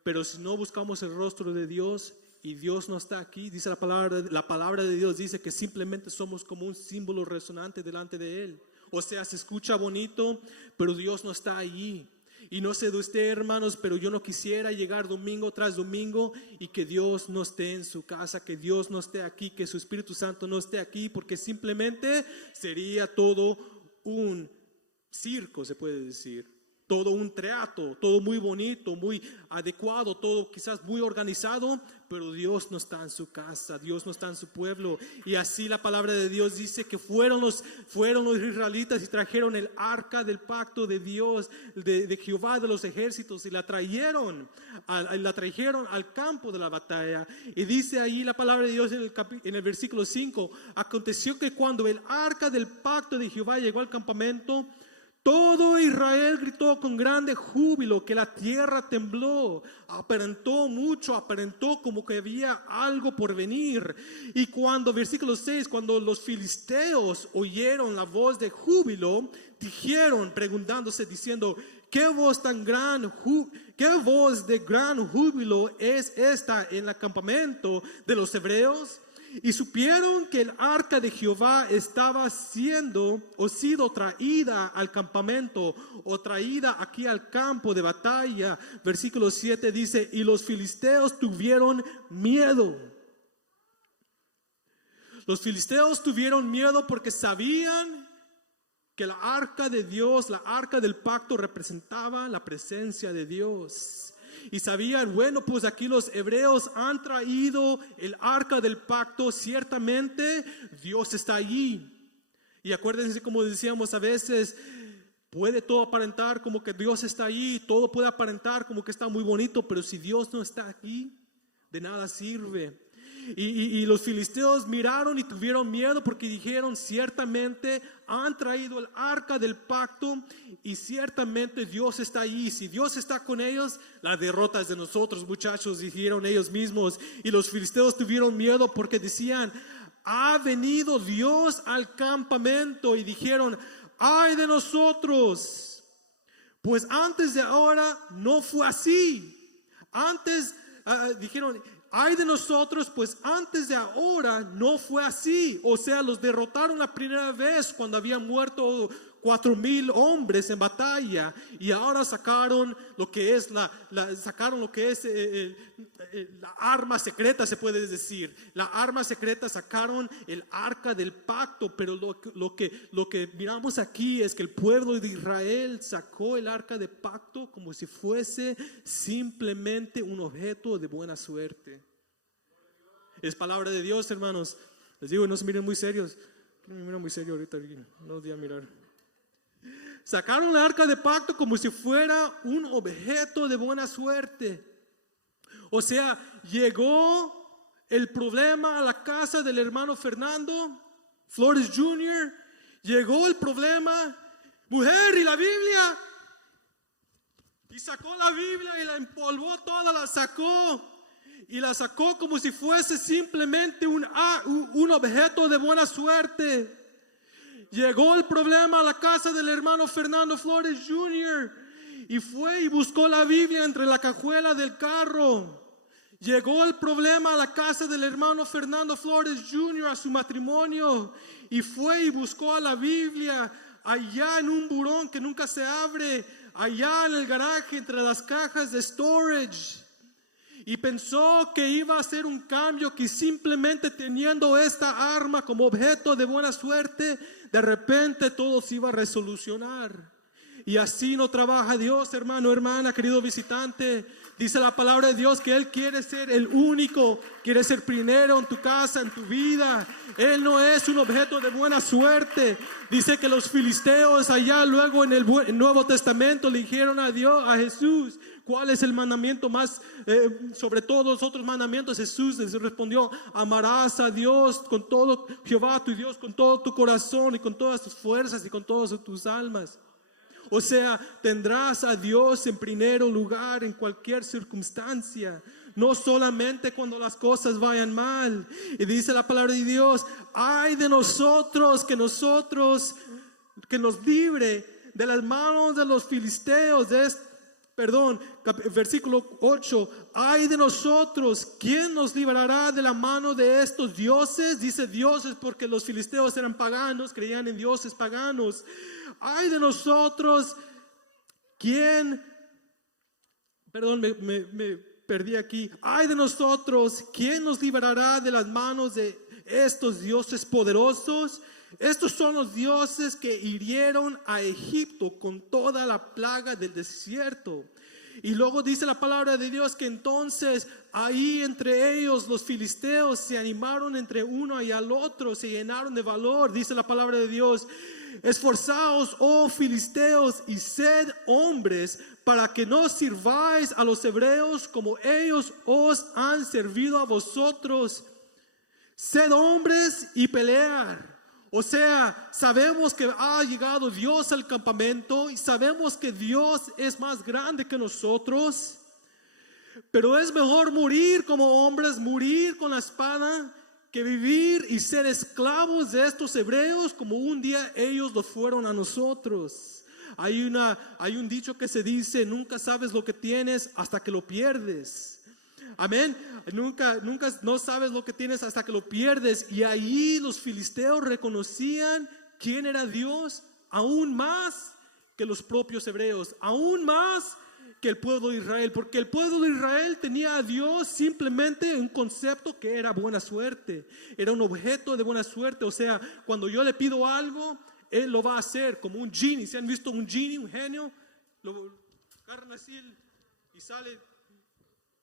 Pero si no buscamos el rostro de Dios y Dios no está aquí, dice la palabra de Dios dice que simplemente somos como un símbolo resonante delante de Él. O sea, se escucha bonito, pero Dios no está allí. Y no sé de usted, hermanos, pero yo no quisiera llegar domingo tras domingo y que Dios no esté en su casa, que Dios no esté aquí, que su Espíritu Santo no esté aquí, porque simplemente sería todo un circo, se puede decir. Todo un teatro, todo muy bonito, muy adecuado, todo quizás muy organizado, pero Dios no está en su casa, Dios no está en su pueblo. Y así la palabra de Dios dice que fueron los israelitas y trajeron el arca del pacto de Dios, de Jehová de los ejércitos, y la trajeron al campo de la batalla. Y dice ahí la palabra de Dios en el versículo 5: aconteció que cuando el arca del pacto de Jehová llegó al campamento, todo Israel gritó con grande júbilo, que la tierra tembló, aparentó como que había algo por venir. Y cuando, versículo 6, cuando los filisteos oyeron la voz de júbilo, dijeron, preguntándose, diciendo: ¿qué voz de gran júbilo es esta en el campamento de los hebreos? Y supieron que el arca de Jehová estaba sido traída al campamento, o traída aquí al campo de batalla. Versículo 7 dice: y los filisteos tuvieron miedo. Los filisteos tuvieron miedo porque sabían que la arca de Dios, la arca del pacto, representaba la presencia de Dios. Y sabían, bueno, pues aquí los hebreos han traído el arca del pacto, ciertamente Dios está allí. Y acuérdense, como decíamos, a veces puede todo aparentar como que Dios está allí, todo puede aparentar como que está muy bonito, pero si Dios no está aquí, de nada sirve. Y los filisteos miraron y tuvieron miedo porque dijeron: ciertamente han traído el arca del pacto y ciertamente Dios está allí. Si Dios está con ellos, la derrota es de nosotros, muchachos, dijeron ellos mismos. Y los filisteos tuvieron miedo porque decían: ha venido Dios al campamento. Y dijeron: ay de nosotros, pues antes de ahora no fue así. Dijeron: ay de nosotros, pues antes de ahora no fue así. O sea, los derrotaron la primera vez cuando habían muerto 4,000 hombres en batalla, y ahora sacaron lo que es la arma secreta, se puede decir. La arma secreta, sacaron el arca del pacto. Pero lo que miramos aquí es que el pueblo de Israel sacó el arca de pacto como si fuese simplemente un objeto de buena suerte. Es palabra de Dios, hermanos. Les digo, no se miren muy serios. No me miran muy serio ahorita, no los voy a mirar. Sacaron el arca de pacto como si fuera un objeto de buena suerte. O sea, llegó el problema a la casa del hermano Fernando Flores Jr. Llegó el problema: mujer, ¿y la Biblia? Y sacó la Biblia y la empolvó toda, la sacó. Y la sacó como si fuese simplemente un objeto de buena suerte. Llegó el problema a la casa del hermano Fernando Flores Jr. y fue y buscó la Biblia entre la cajuela del carro. Llegó el problema a la casa del hermano Fernando Flores Jr., a su matrimonio, y fue y buscó a la Biblia allá en un burón que nunca se abre, allá en el garaje entre las cajas de storage. Y pensó que iba a hacer un cambio, que simplemente teniendo esta arma como objeto de buena suerte, de repente todo se iba a resolucionar. Y así no trabaja Dios, hermano, hermana, querido visitante. Dice la palabra de Dios que Él quiere ser el único, quiere ser primero en tu casa, en tu vida. Él no es un objeto de buena suerte. Dice que los filisteos allá luego en el Nuevo Testamento le dijeron a Dios, a Jesús, ¿cuál es el mandamiento más sobre todos los otros mandamientos? Jesús les respondió: amarás a Dios con todo, Jehová tu Dios, con todo tu corazón y con todas tus fuerzas y con todas tus almas. O sea, tendrás a Dios en primer lugar en cualquier circunstancia, no solamente cuando las cosas vayan mal. Y dice la palabra de Dios: ay de nosotros que nos libre de las manos de los filisteos, versículo 8, ay de nosotros, ¿quién nos librará de la mano de estos dioses? Dice dioses porque los filisteos eran paganos, creían en dioses paganos. Ay de nosotros, me perdí aquí. Ay de nosotros, ¿quién nos librará de las manos de estos dioses poderosos? Estos son los dioses que hirieron a Egipto con toda la plaga del desierto. Y luego dice la palabra de Dios que entonces ahí entre ellos los filisteos se animaron entre uno y al otro, se llenaron de valor. Dice la palabra de Dios: esforzaos, oh filisteos, y sed hombres, para que no sirváis a los hebreos como ellos os han servido a vosotros. Sed hombres y pelear. O sea, sabemos que ha llegado Dios al campamento y sabemos que Dios es más grande que nosotros, pero es mejor morir como hombres, morir con la espada, que vivir y ser esclavos de estos hebreos como un día ellos lo fueron a nosotros. Hay un dicho que se dice: nunca sabes lo que tienes hasta que lo pierdes. Amén. Nunca no sabes lo que tienes hasta que lo pierdes. Y ahí los filisteos reconocían quién era Dios aún más que los propios hebreos, aún más que el pueblo de Israel, porque el pueblo de Israel tenía a Dios simplemente un concepto que era buena suerte, era un objeto de buena suerte. O sea, cuando yo le pido algo, Él lo va a hacer, como un genie. ¿Se han visto un genie, un genio? Lo agarran así y sale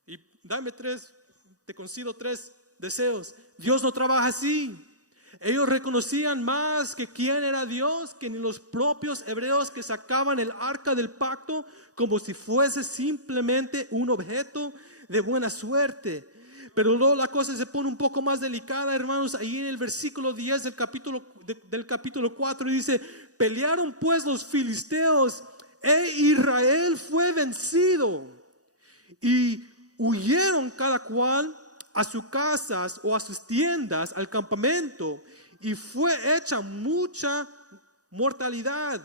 y dame te concedo 3 deseos. Dios no trabaja así. Ellos reconocían más que quién era Dios, que ni los propios hebreos que sacaban el arca del pacto como si fuese simplemente un objeto de buena suerte. Pero luego la cosa se pone un poco más delicada, hermanos. Ahí en el versículo 10 del capítulo 4 dice: pelearon pues los filisteos e Israel fue vencido, y huyeron cada cual a sus casas o a sus tiendas, al campamento, y fue hecha mucha mortalidad,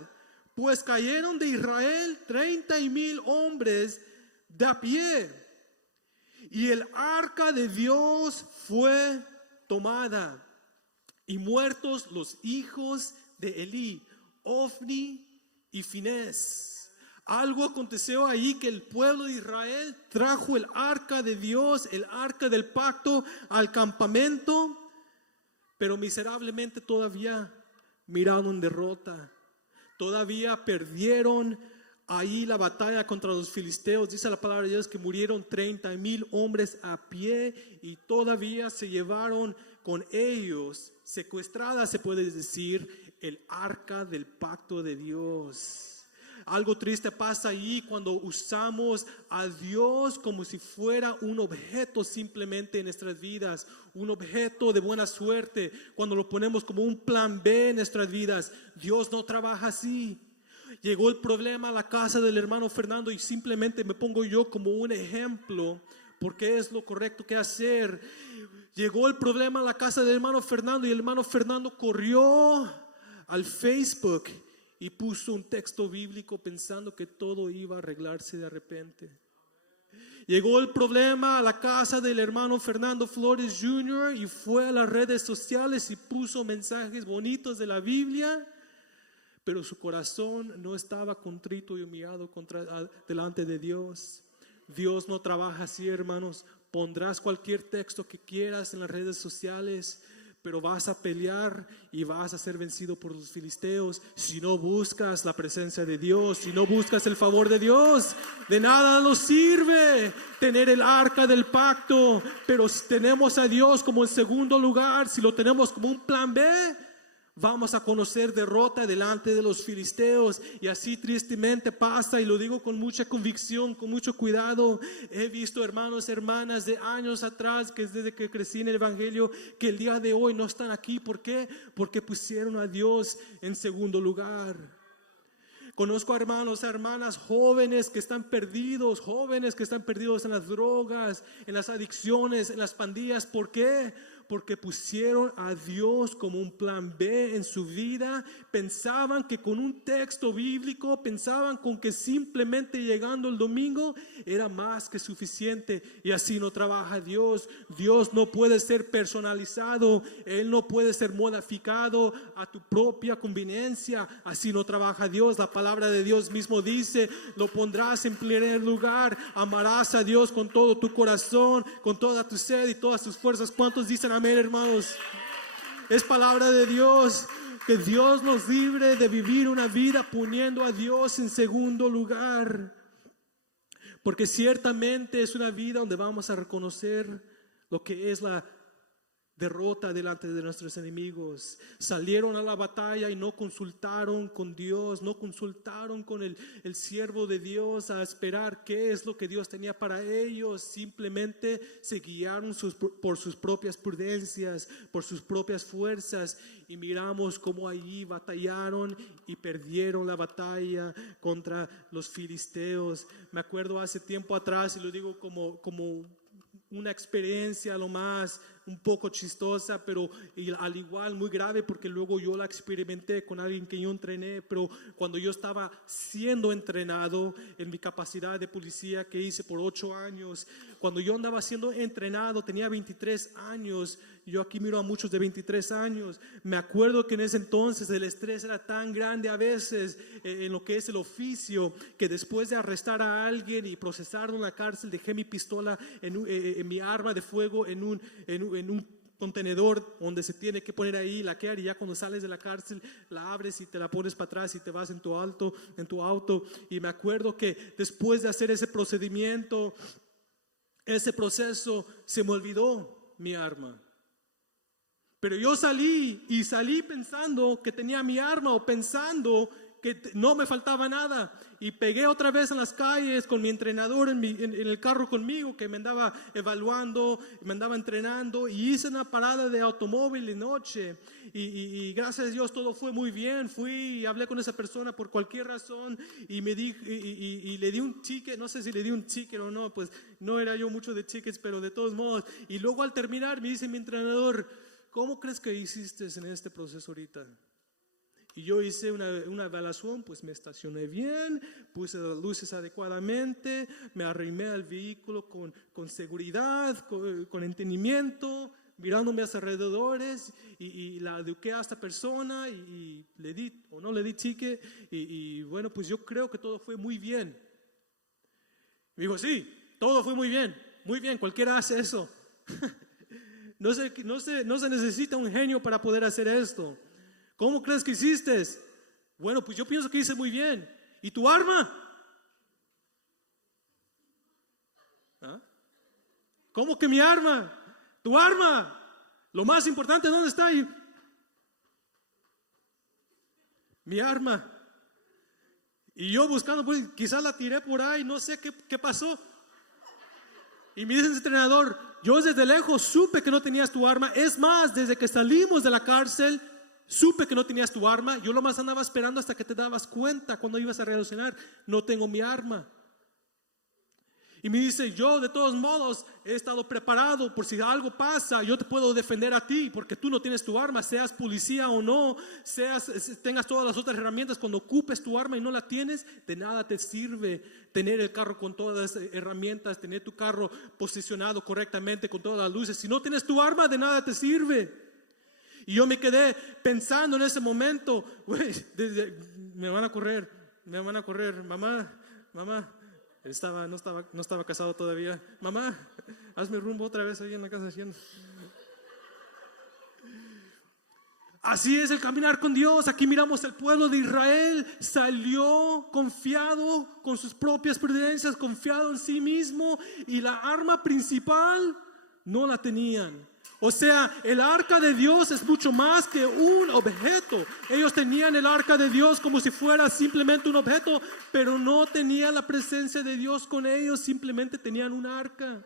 pues cayeron de Israel 30,000 hombres de a pie, y el arca de Dios fue tomada, y muertos los hijos de Elí, Ofni y Finés. Algo aconteció ahí, que el pueblo de Israel trajo el arca de Dios, el arca del pacto, al campamento, pero miserablemente todavía miraron derrota, todavía perdieron ahí la batalla contra los filisteos. Dice la palabra de Dios que murieron 30,000 hombres a pie, y todavía se llevaron con ellos, secuestrada se puede decir, el arca del pacto de Dios. Algo triste pasa ahí cuando usamos a Dios como si fuera un objeto simplemente en nuestras vidas, un objeto de buena suerte, cuando lo ponemos como un plan B en nuestras vidas. Dios no trabaja así. Llegó el problema a la casa del hermano Fernando, y simplemente me pongo yo como un ejemplo porque es lo correcto que hacer. Llegó el problema a la casa del hermano Fernando, y el hermano Fernando corrió al Facebook y puso un texto bíblico pensando que todo iba a arreglarse de repente. Llegó el problema a la casa del hermano Fernando Flores Jr. y fue a las redes sociales y puso mensajes bonitos de la Biblia, pero su corazón no estaba contrito y humillado delante de Dios. Dios no trabaja así, hermanos. Pondrás cualquier texto que quieras en las redes sociales, pero vas a pelear y vas a ser vencido por los filisteos si no buscas la presencia de Dios, si no buscas el favor de Dios. De nada nos sirve tener el arca del pacto, pero si tenemos a Dios como en segundo lugar, si lo tenemos como un plan B, vamos a conocer derrota delante de los filisteos. Y así tristemente pasa, y lo digo con mucha convicción, con mucho cuidado. He visto hermanos, hermanas de años atrás, que desde que crecí en el evangelio, que el día de hoy no están aquí. ¿Por qué? Porque pusieron a Dios en segundo lugar. Conozco hermanos, hermanas jóvenes que están perdidos en las drogas, en las adicciones, en las pandillas. ¿Por qué? Porque pusieron a Dios como un plan B en su vida. Pensaban que con un texto bíblico, pensaban con que simplemente llegando el domingo era más que suficiente. Y así no trabaja Dios. Dios no puede ser personalizado. Él no puede ser modificado a tu propia conveniencia. Así no trabaja Dios. La palabra de Dios mismo dice: lo pondrás en primer lugar. Amarás a Dios con todo tu corazón, con toda tu sed y todas tus fuerzas. ¿Cuántos dicen amén, hermanos? Es palabra de Dios. Que Dios nos libre de vivir una vida poniendo a Dios en segundo lugar, porque ciertamente es una vida donde vamos a reconocer lo que es la derrota delante de nuestros enemigos. Salieron a la batalla y no consultaron con Dios, no consultaron con el siervo de Dios a esperar qué es lo que Dios tenía para ellos. Simplemente se guiaron por sus propias prudencias, por sus propias fuerzas, y miramos cómo allí batallaron y perdieron la batalla contra los filisteos. Me acuerdo hace tiempo atrás, y lo digo como una experiencia a lo más un poco chistosa, pero al igual muy grave, porque luego yo la experimenté con alguien que yo entrené. Pero cuando yo estaba siendo entrenado en mi capacidad de policía que hice por 8 años, cuando yo andaba siendo entrenado, tenía 23 años. Yo aquí miro a muchos de 23 años. Me acuerdo que en ese entonces el estrés era tan grande a veces en lo que es el oficio, que después de arrestar a alguien y procesarlo en la cárcel, dejé mi pistola, en mi arma de fuego en un contenedor donde se tiene que poner ahí, laquear, y ya cuando sales de la cárcel la abres y te la pones para atrás y te vas en tu auto. Y me acuerdo que después de hacer ese procedimiento, ese proceso, se me olvidó mi arma. Pero yo salí pensando que tenía mi arma, o pensando que no me faltaba nada, y pegué otra vez en las calles con mi entrenador en el carro conmigo, que me andaba evaluando, me andaba entrenando, y hice una parada de automóvil de noche, y gracias a Dios todo fue muy bien. Fui y hablé con esa persona por cualquier razón, y me di, y le di un ticket. No sé si le di un ticket o no, pues no era yo mucho de tickets, pero de todos modos. Y luego al terminar me dice mi entrenador: ¿cómo crees que hiciste en este proceso ahorita? Y yo hice una evaluación, pues me estacioné bien, puse las luces adecuadamente, me arrimé al vehículo con seguridad, con entendimiento, mirándome a los alrededores, y la eduqué a esta persona, y le di o no le di ticket, y bueno, pues yo creo que todo fue muy bien. Me dijo: sí, todo fue muy bien, cualquiera hace eso. No se necesita un genio para poder hacer esto. ¿Cómo crees que hiciste? Bueno, pues yo pienso que hice muy bien. ¿Y tu arma? ¿Ah? ¿Cómo que mi arma? Tu arma. Lo más importante, ¿dónde está ahí? Mi arma. Y yo buscando, pues quizás la tiré por ahí, no sé qué pasó. Y me dice el entrenador: yo desde lejos supe que no tenías tu arma. Es más, desde que salimos de la cárcel, supe que no tenías tu arma. Yo lo más andaba esperando hasta que te dabas cuenta cuando ibas a reaccionar. No tengo mi arma. Y me dice, yo de todos modos he estado preparado por si algo pasa, yo te puedo defender a ti, porque tú no tienes tu arma, seas policía o no, tengas todas las otras herramientas. Cuando ocupes tu arma y no la tienes, de nada te sirve tener el carro con todas las herramientas, tener tu carro posicionado correctamente con todas las luces. Si no tienes tu arma, de nada te sirve. Y yo me quedé pensando en ese momento, güey, me van a correr, mamá. No estaba casado todavía. Mamá, hazme rumbo otra vez ahí en la casa haciendo. Así es el caminar con Dios. Aquí miramos el pueblo de Israel. Salió confiado con sus propias pertenencias, confiado en sí mismo. Y la arma principal no la tenían. O sea, el arca de Dios es mucho más que un objeto. Ellos tenían el arca de Dios como si fuera simplemente un objeto, pero no tenían la presencia de Dios con ellos, simplemente tenían un arca.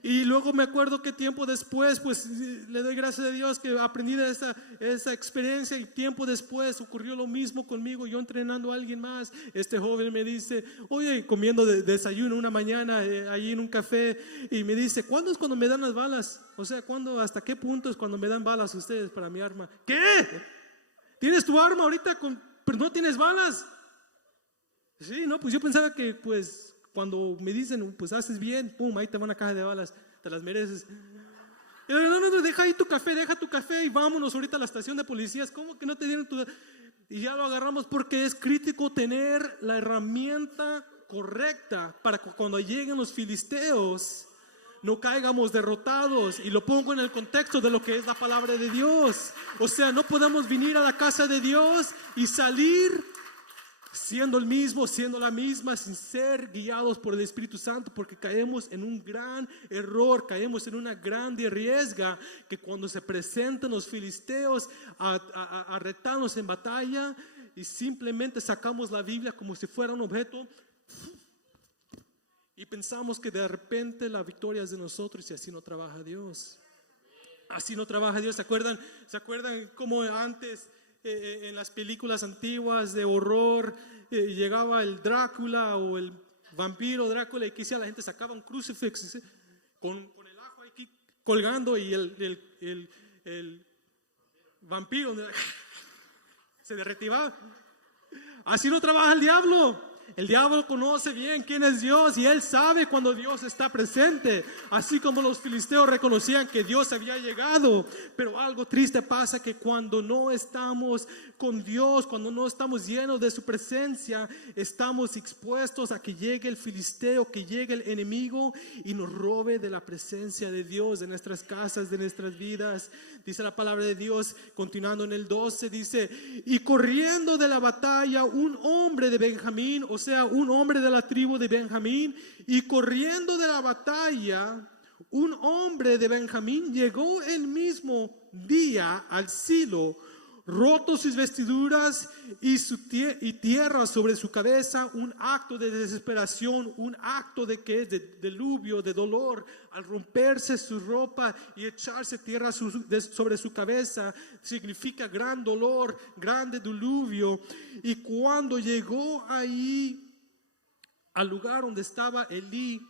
Y luego me acuerdo que tiempo después, pues le doy gracias a Dios que aprendí de esa experiencia, y tiempo después ocurrió lo mismo conmigo, yo entrenando a alguien más. Este joven me dice, oye, comiendo desayuno una mañana ahí en un café, y me dice, ¿cuándo es cuando me dan las balas? O sea, ¿cuándo, hasta qué punto es cuando me dan balas ustedes para mi arma? ¿Qué? ¿Tienes tu arma ahorita pero no tienes balas? Sí, no, pues yo pensaba que pues cuando me dicen, pues haces bien, pum, ahí te va una caja de balas, te las mereces. Y yo, no, deja ahí tu café y vámonos ahorita a la estación de policías. ¿Cómo que no te dieron tu...? Y ya lo agarramos porque es crítico tener la herramienta correcta para que cuando lleguen los filisteos no caigamos derrotados. Y lo pongo en el contexto de lo que es la palabra de Dios. O sea, no podemos venir a la casa de Dios y salir siendo el mismo, siendo la misma, sin ser guiados por el Espíritu Santo, porque caemos en un gran error, caemos en una grande riesga, que cuando se presentan los filisteos a retarnos en batalla y simplemente sacamos la Biblia como si fuera un objeto y pensamos que de repente la victoria es de nosotros, y así no trabaja Dios. Así no trabaja Dios. ¿Se acuerdan cómo antes en las películas antiguas de horror llegaba el Drácula o el vampiro Drácula, y que hacía la gente? Sacaba un crucifix con el ajo aquí colgando, y el vampiro se derretía. Así no trabaja el diablo. El diablo conoce bien quién es Dios, y él sabe cuando Dios está presente. Así como los filisteos reconocían que Dios había llegado. Pero algo triste pasa, que cuando no estamos con Dios, cuando no estamos llenos de su presencia, estamos expuestos a que llegue el filisteo, que llegue el enemigo y nos robe de la presencia de Dios, de nuestras casas, de nuestras vidas. Dice la palabra de Dios, continuando en el 12, dice: y corriendo de la batalla un hombre de Benjamín, o sea, un hombre de la tribu de Benjamín, y corriendo de la batalla un hombre de Benjamín llegó el mismo día al Silo, roto sus vestiduras y tierra sobre su cabeza, un acto de desesperación, un acto de diluvio, de dolor. Al romperse su ropa y echarse tierra sobre su cabeza, significa gran dolor, grande diluvio. Y cuando llegó ahí al lugar donde estaba Elí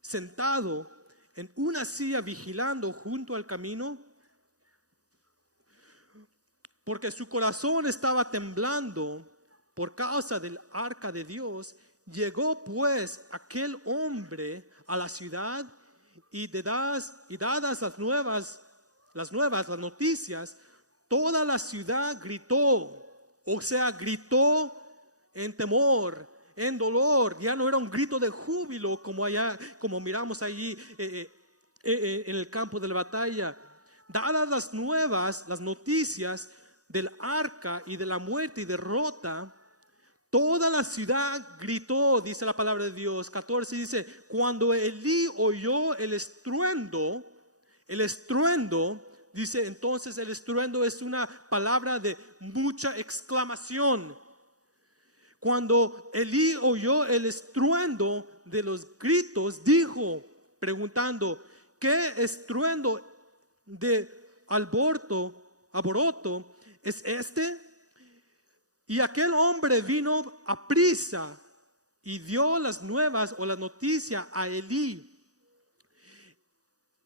sentado en una silla vigilando junto al camino, porque su corazón estaba temblando por causa del arca de Dios, llegó pues aquel hombre a la ciudad, y dadas las noticias, toda la ciudad gritó, o sea, gritó en temor, en dolor. Ya no era un grito de júbilo como miramos allí en el campo de la batalla. Dadas las noticias del arca y de la muerte y derrota, toda la ciudad gritó, dice la palabra de Dios. 14 dice: cuando Elí oyó el estruendo, dice, entonces el estruendo es una palabra de mucha exclamación. Cuando Elí oyó el estruendo de los gritos, dijo, preguntando: ¿qué estruendo de alboroto es este? Y aquel hombre vino aprisa y dio las nuevas o la noticia a Elí.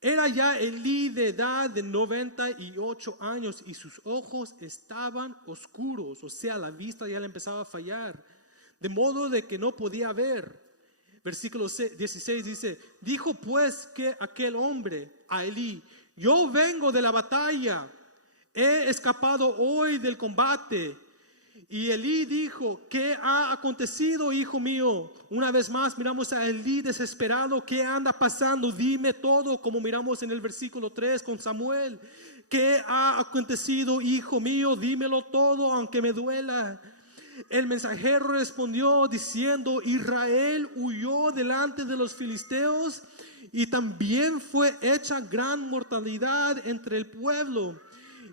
Era ya Elí de edad de 98 años y sus ojos estaban oscuros, o sea, la vista ya le empezaba a fallar, de modo de que no podía ver. Versículo 16 dice: dijo pues que aquel hombre a Elí: yo vengo de la batalla, he escapado hoy del combate. Y Elí dijo: ¿qué ha acontecido, hijo mío? Una vez más miramos a Elí desesperado. ¿Qué anda pasando? Dime todo, como miramos en el versículo 3 con Samuel. ¿Qué ha acontecido, hijo mío? Dímelo todo, aunque me duela. El mensajero respondió diciendo: Israel huyó delante de los filisteos, y también fue hecha gran mortalidad entre el pueblo.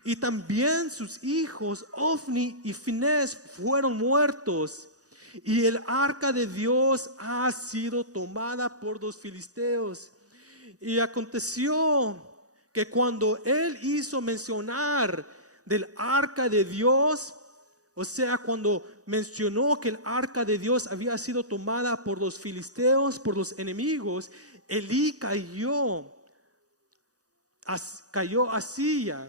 Y también sus hijos Ofni y Finés fueron muertos. Y el arca de Dios ha sido tomada por los filisteos. Y aconteció que cuando él hizo mencionar del arca de Dios, o sea, cuando mencionó que el arca de Dios había sido tomada por los filisteos, por los enemigos, Elí cayó a silla,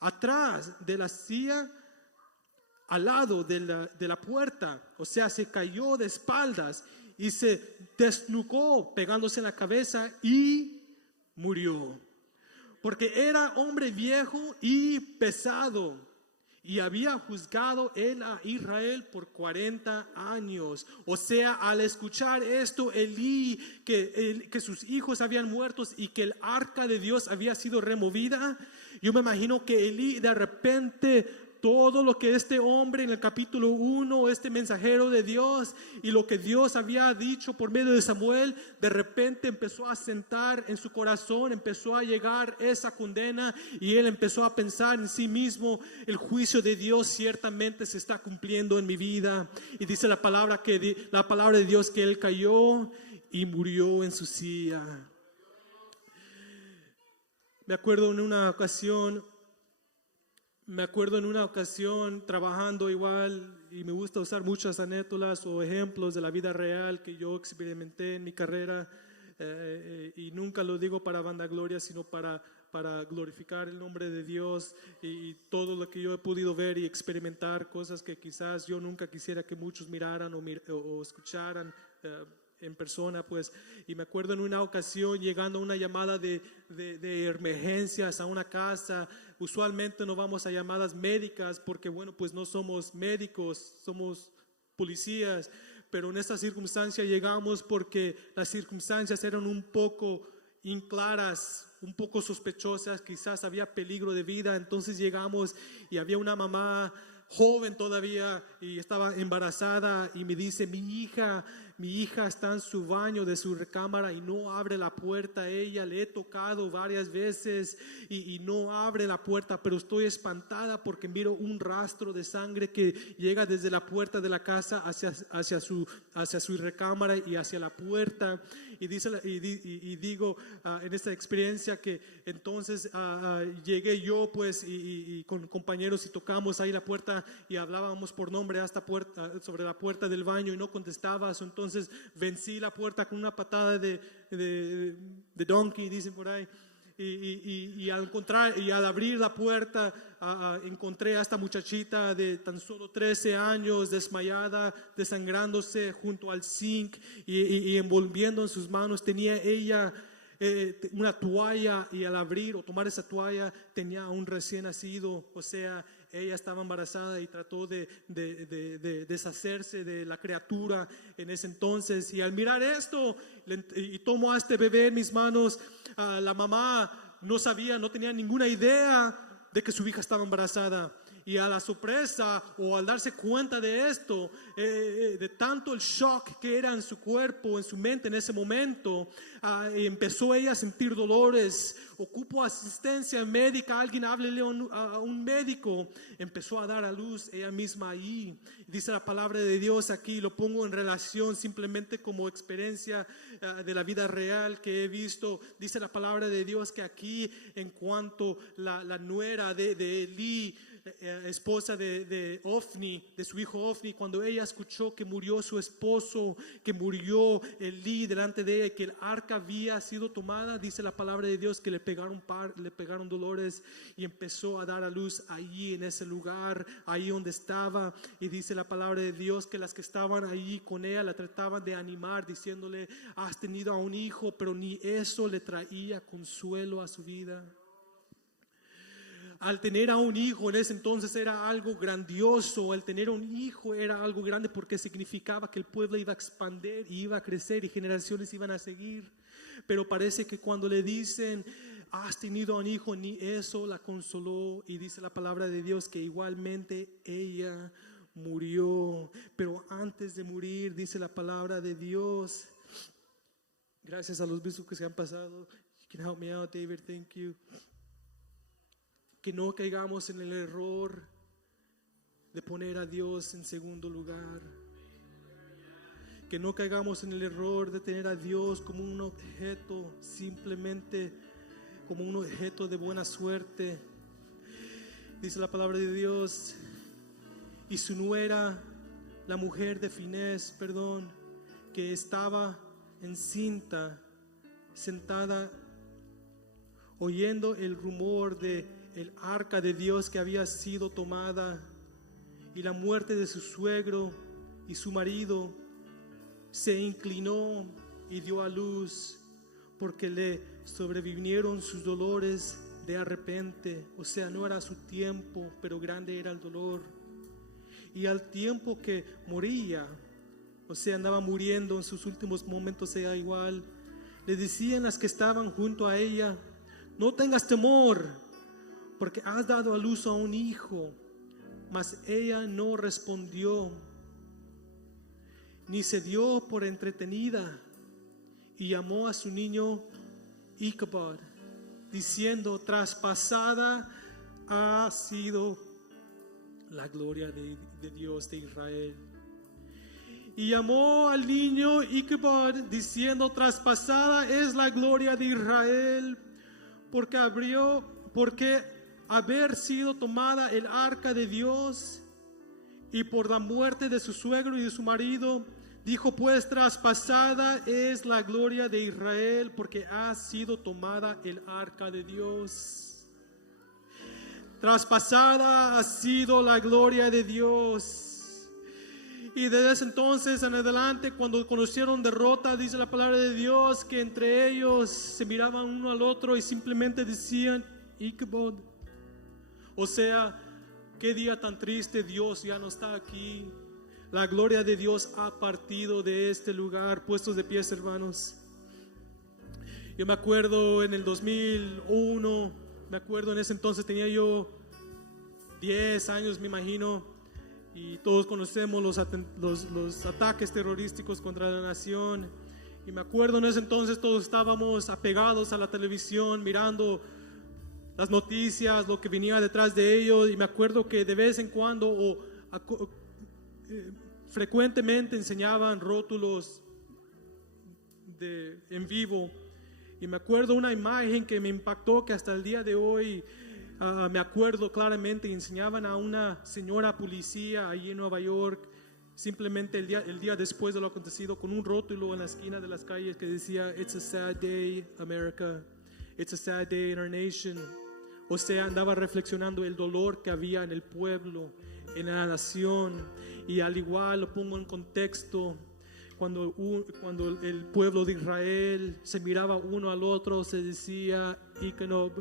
atrás de la silla, al lado de la puerta, o sea, se cayó de espaldas y se desnucó pegándose en la cabeza y murió. Porque era hombre viejo y pesado, y había juzgado él a Israel por 40 años. O sea, al escuchar esto, Elí, que sus hijos habían muerto y que el arca de Dios había sido removida, yo me imagino que Elí de repente, todo lo que este hombre en el capítulo 1, este mensajero de Dios, y lo que Dios había dicho por medio de Samuel, de repente empezó a sentar en su corazón, empezó a llegar esa condena, y él empezó a pensar en sí mismo: el juicio de Dios ciertamente se está cumpliendo en mi vida. Y dice la palabra de Dios que él cayó y murió en su silla. Me acuerdo en una ocasión trabajando igual, y me gusta usar muchas anécdotas o ejemplos de la vida real que yo experimenté en mi carrera, y nunca lo digo para vanagloria, sino para glorificar el nombre de Dios, y todo lo que yo he podido ver y experimentar, cosas que quizás yo nunca quisiera que muchos miraran o escucharan en persona, pues. Y me acuerdo en una ocasión llegando a una llamada de emergencias a una casa. Usualmente no vamos a llamadas médicas porque, bueno, pues no somos médicos, somos policías, pero en esta circunstancia llegamos porque las circunstancias eran un poco inclaras, un poco sospechosas, quizás había peligro de vida. Entonces llegamos y había una mamá joven todavía y estaba embarazada, y me dice: mi hija está en su baño de su recámara y no abre la puerta. Ella le he tocado varias veces y no abre la puerta, pero estoy espantada porque miro un rastro de sangre que llega desde la puerta de la casa hacia su recámara y hacia la puerta. Y digo en esta experiencia que entonces llegué yo, pues, y con compañeros, y tocamos ahí la puerta y hablábamos por nombre sobre la puerta del baño, y no contestabas. Entonces vencí la puerta con una patada de donkey, dicen por ahí. Y al abrir la puerta, encontré a esta muchachita de tan solo 13 años, desmayada, desangrándose junto al zinc, y envolviendo en sus manos tenía ella una toalla, y al abrir o tomar esa toalla tenía un recién nacido. O sea, ella estaba embarazada y trató de deshacerse de la criatura en ese entonces. Y al mirar esto, y tomó a este bebé en mis manos, la mamá no tenía ninguna idea de que su hija estaba embarazada. Y a la sorpresa, o al darse cuenta de esto, de tanto el shock que era en su cuerpo, en su mente en ese momento, empezó ella a sentir dolores. Ocupó asistencia médica, alguien háblele a un médico. Empezó a dar a luz ella misma ahí. Dice la palabra de Dios aquí, lo pongo en relación simplemente como experiencia de la vida real que he visto. Dice la palabra de Dios que aquí, en cuanto la nuera de Elí esposa de Ofni, de su hijo Ofni, cuando ella escuchó que murió su esposo, que murió Elí delante de ella, que el arca había sido tomada, dice la palabra de Dios que le pegaron dolores y empezó a dar a luz allí en ese lugar, ahí donde estaba. Y dice la palabra de Dios que las que estaban allí con ella la trataban de animar, diciéndole: has tenido a un hijo, pero ni eso le traía consuelo a su vida. Al tener a un hijo en ese entonces era algo grandioso. Al tener un hijo era algo grande porque significaba que el pueblo iba a expandir y iba a crecer y generaciones iban a seguir. Pero parece que cuando le dicen: has tenido a un hijo, ni eso la consoló. Y dice la palabra de Dios que igualmente ella murió. Pero antes de morir, dice la palabra de Dios, gracias a los bispos que se han pasado. You can help me out, David, thank you. Que no caigamos en el error de poner a Dios en segundo lugar. Que no caigamos en el error de tener a Dios como un objeto, simplemente como un objeto de buena suerte. Dice la palabra de Dios: y su nuera, la mujer de Finés, que estaba encinta, sentada, oyendo el rumor de el arca de Dios que había sido tomada y la muerte de su suegro y su marido, se inclinó y dio a luz, porque le sobrevinieron sus dolores de repente. O sea, no era su tiempo, pero grande era el dolor. Y al tiempo que moría, o sea, andaba muriendo en sus últimos momentos, ella igual, le decían las que estaban junto a ella: no tengas temor, porque has dado a luz a un hijo. Mas ella no respondió, ni se dio por entretenida, y llamó a su niño Ichabod, diciendo: traspasada ha sido la gloria de Dios de Israel. Y llamó al niño Ichabod, diciendo: traspasada es la gloria de Israel, porque haber sido tomada el arca de Dios, y por la muerte de su suegro y de su marido. Dijo pues: traspasada es la gloria de Israel, porque ha sido tomada el arca de Dios. Traspasada ha sido la gloria de Dios. Y desde ese entonces en adelante, cuando conocieron derrota, dice la palabra de Dios que entre ellos se miraban uno al otro y simplemente decían: Ichabod. O sea, qué día tan triste, Dios ya no está aquí. La gloria de Dios ha partido de este lugar. Puestos de pies, hermanos. Yo me acuerdo en el 2001, en ese entonces tenía yo 10 años, me imagino. Y todos conocemos los ataques terrorísticos contra la nación. Y me acuerdo en ese entonces todos estábamos apegados a la televisión, mirando las noticias, lo que venía detrás de ellos. Y me acuerdo que de vez en cuando frecuentemente enseñaban rótulos en vivo. Y me acuerdo una imagen que me impactó, que hasta el día de hoy me acuerdo claramente. Enseñaban a una señora policía allí en Nueva York, simplemente el día después de lo acontecido, con un rótulo en la esquina de las calles que decía: It's a sad day, America. It's a sad day in our nation. O sea, andaba reflexionando el dolor que había en el pueblo, en la nación. Y al igual lo pongo en contexto, cuando el pueblo de Israel se miraba uno al otro, se decía: Icanob,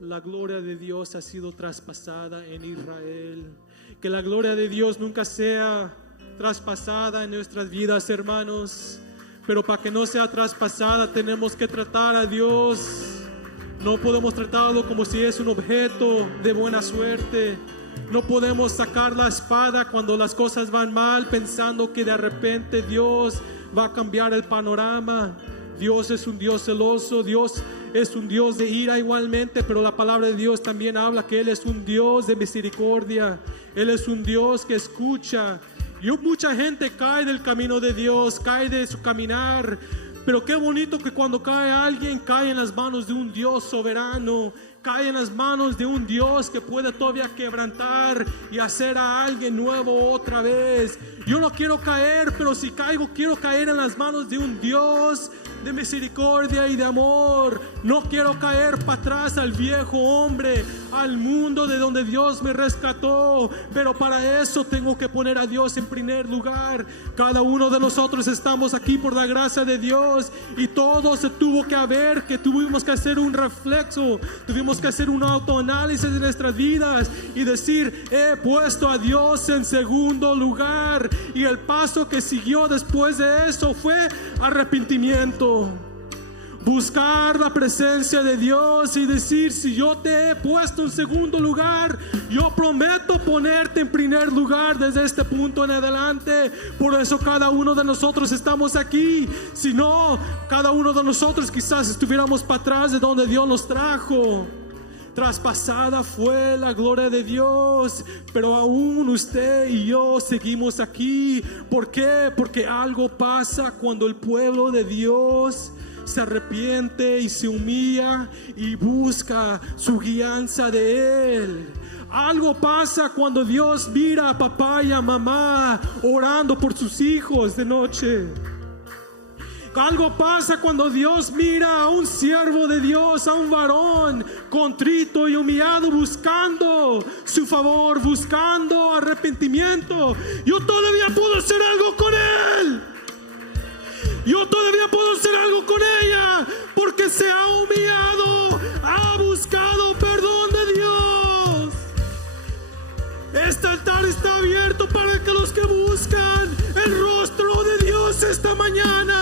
la gloria de Dios ha sido traspasada en Israel. Que la gloria de Dios nunca sea traspasada en nuestras vidas, hermanos. Pero para que no sea traspasada, tenemos que tratar a Dios. No podemos tratarlo como si es un objeto de buena suerte. No podemos sacar la espada cuando las cosas van mal, pensando que de repente Dios va a cambiar el panorama. Dios es un Dios celoso, Dios es un Dios de ira igualmente, pero la palabra de Dios también habla que Él es un Dios de misericordia. Él es un Dios que escucha. Mucha gente cae del camino de Dios, cae de su caminar, Pero qué bonito que cuando cae alguien, cae en las manos de un Dios soberano, cae en las manos de un Dios que puede todavía quebrantar y hacer a alguien nuevo otra vez. Yo no quiero caer, pero si caigo, quiero caer en las manos de un Dios de misericordia y de amor. No quiero caer para atrás al viejo hombre, al mundo de donde Dios me rescató. Pero para eso tengo que poner a Dios en primer lugar. Cada uno de nosotros estamos aquí por la gracia de Dios, y todo se tuvo que haber, que tuvimos que hacer un reflexo, tuvimos que hacer un autoanálisis de nuestras vidas y decir: he puesto a Dios en segundo lugar. Y el paso que siguió después de eso fue arrepentimiento. Buscar la presencia de Dios y decir: si yo te he puesto en segundo lugar, yo prometo ponerte en primer lugar desde este punto en adelante. Por eso cada uno de nosotros estamos aquí. Si no, cada uno de nosotros quizás estuviéramos para atrás de donde Dios nos trajo. Traspasada fue la gloria de Dios, pero aún usted y yo seguimos aquí. ¿Por qué? Porque algo pasa cuando el pueblo de Dios se arrepiente y se humilla y busca su guianza de Él. Algo pasa cuando Dios mira a papá y a mamá orando por sus hijos de noche. Algo pasa cuando Dios mira a un siervo de Dios, a un varón contrito y humillado, buscando su favor, buscando arrepentimiento. Yo todavía puedo hacer algo con él. Yo todavía puedo hacer algo con ella, porque se ha humillado, ha buscado perdón de Dios. Este altar está abierto para que los que buscan el rostro de Dios esta mañana.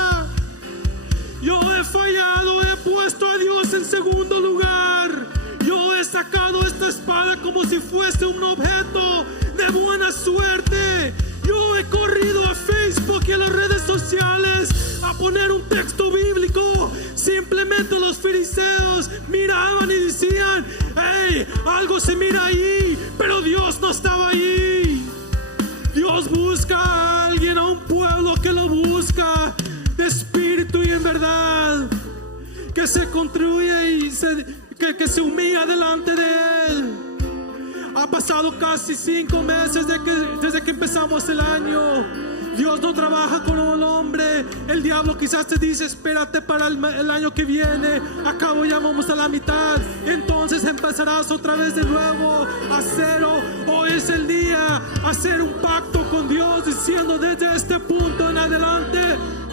Yo he fallado, he puesto a Dios en segundo lugar. Yo he sacado esta espada como si fuese un objeto de buena suerte. Yo he corrido a Facebook y a las redes sociales a poner un texto bíblico. Simplemente los fariseos miraban y decían: hey, algo se mira ahí, pero Dios no estaba ahí. Dios busca a alguien, a un pueblo que lo busca de espíritu y en verdad, que se construye y que se humilla delante de Él. Ha pasado casi 5 meses desde que empezamos el año. Dios no trabaja con el hombre. El diablo quizás te dice: espérate para el año que viene, acabo ya vamos a la mitad, entonces empezarás otra vez de nuevo a cero. Hoy es el día a hacer un pacto con Dios, diciendo: desde este punto en adelante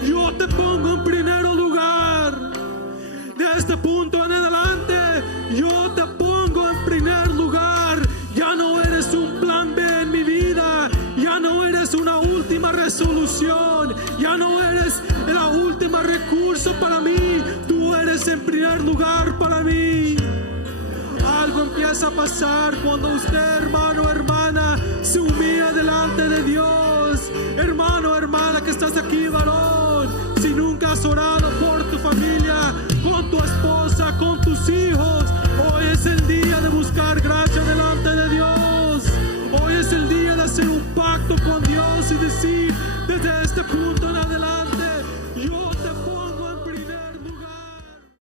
yo te pongo en primer lugar. De este punto en adelante yo te pongo en primer lugar. Ya no eres un plan B en mi vida, ya no eres una última resolución, ya no eres el último recurso para mí. Tú eres en primer lugar para mí. Algo empieza a pasar cuando usted, hermano, hermana, se humilla delante de Dios. Hermano, hermana que estás aquí, varón, si nunca has orado por tu familia, con tu esposa, con tus hijos, hoy es el día de buscar gracia delante de Dios. Hoy es el día de hacer un pacto con Dios y decir: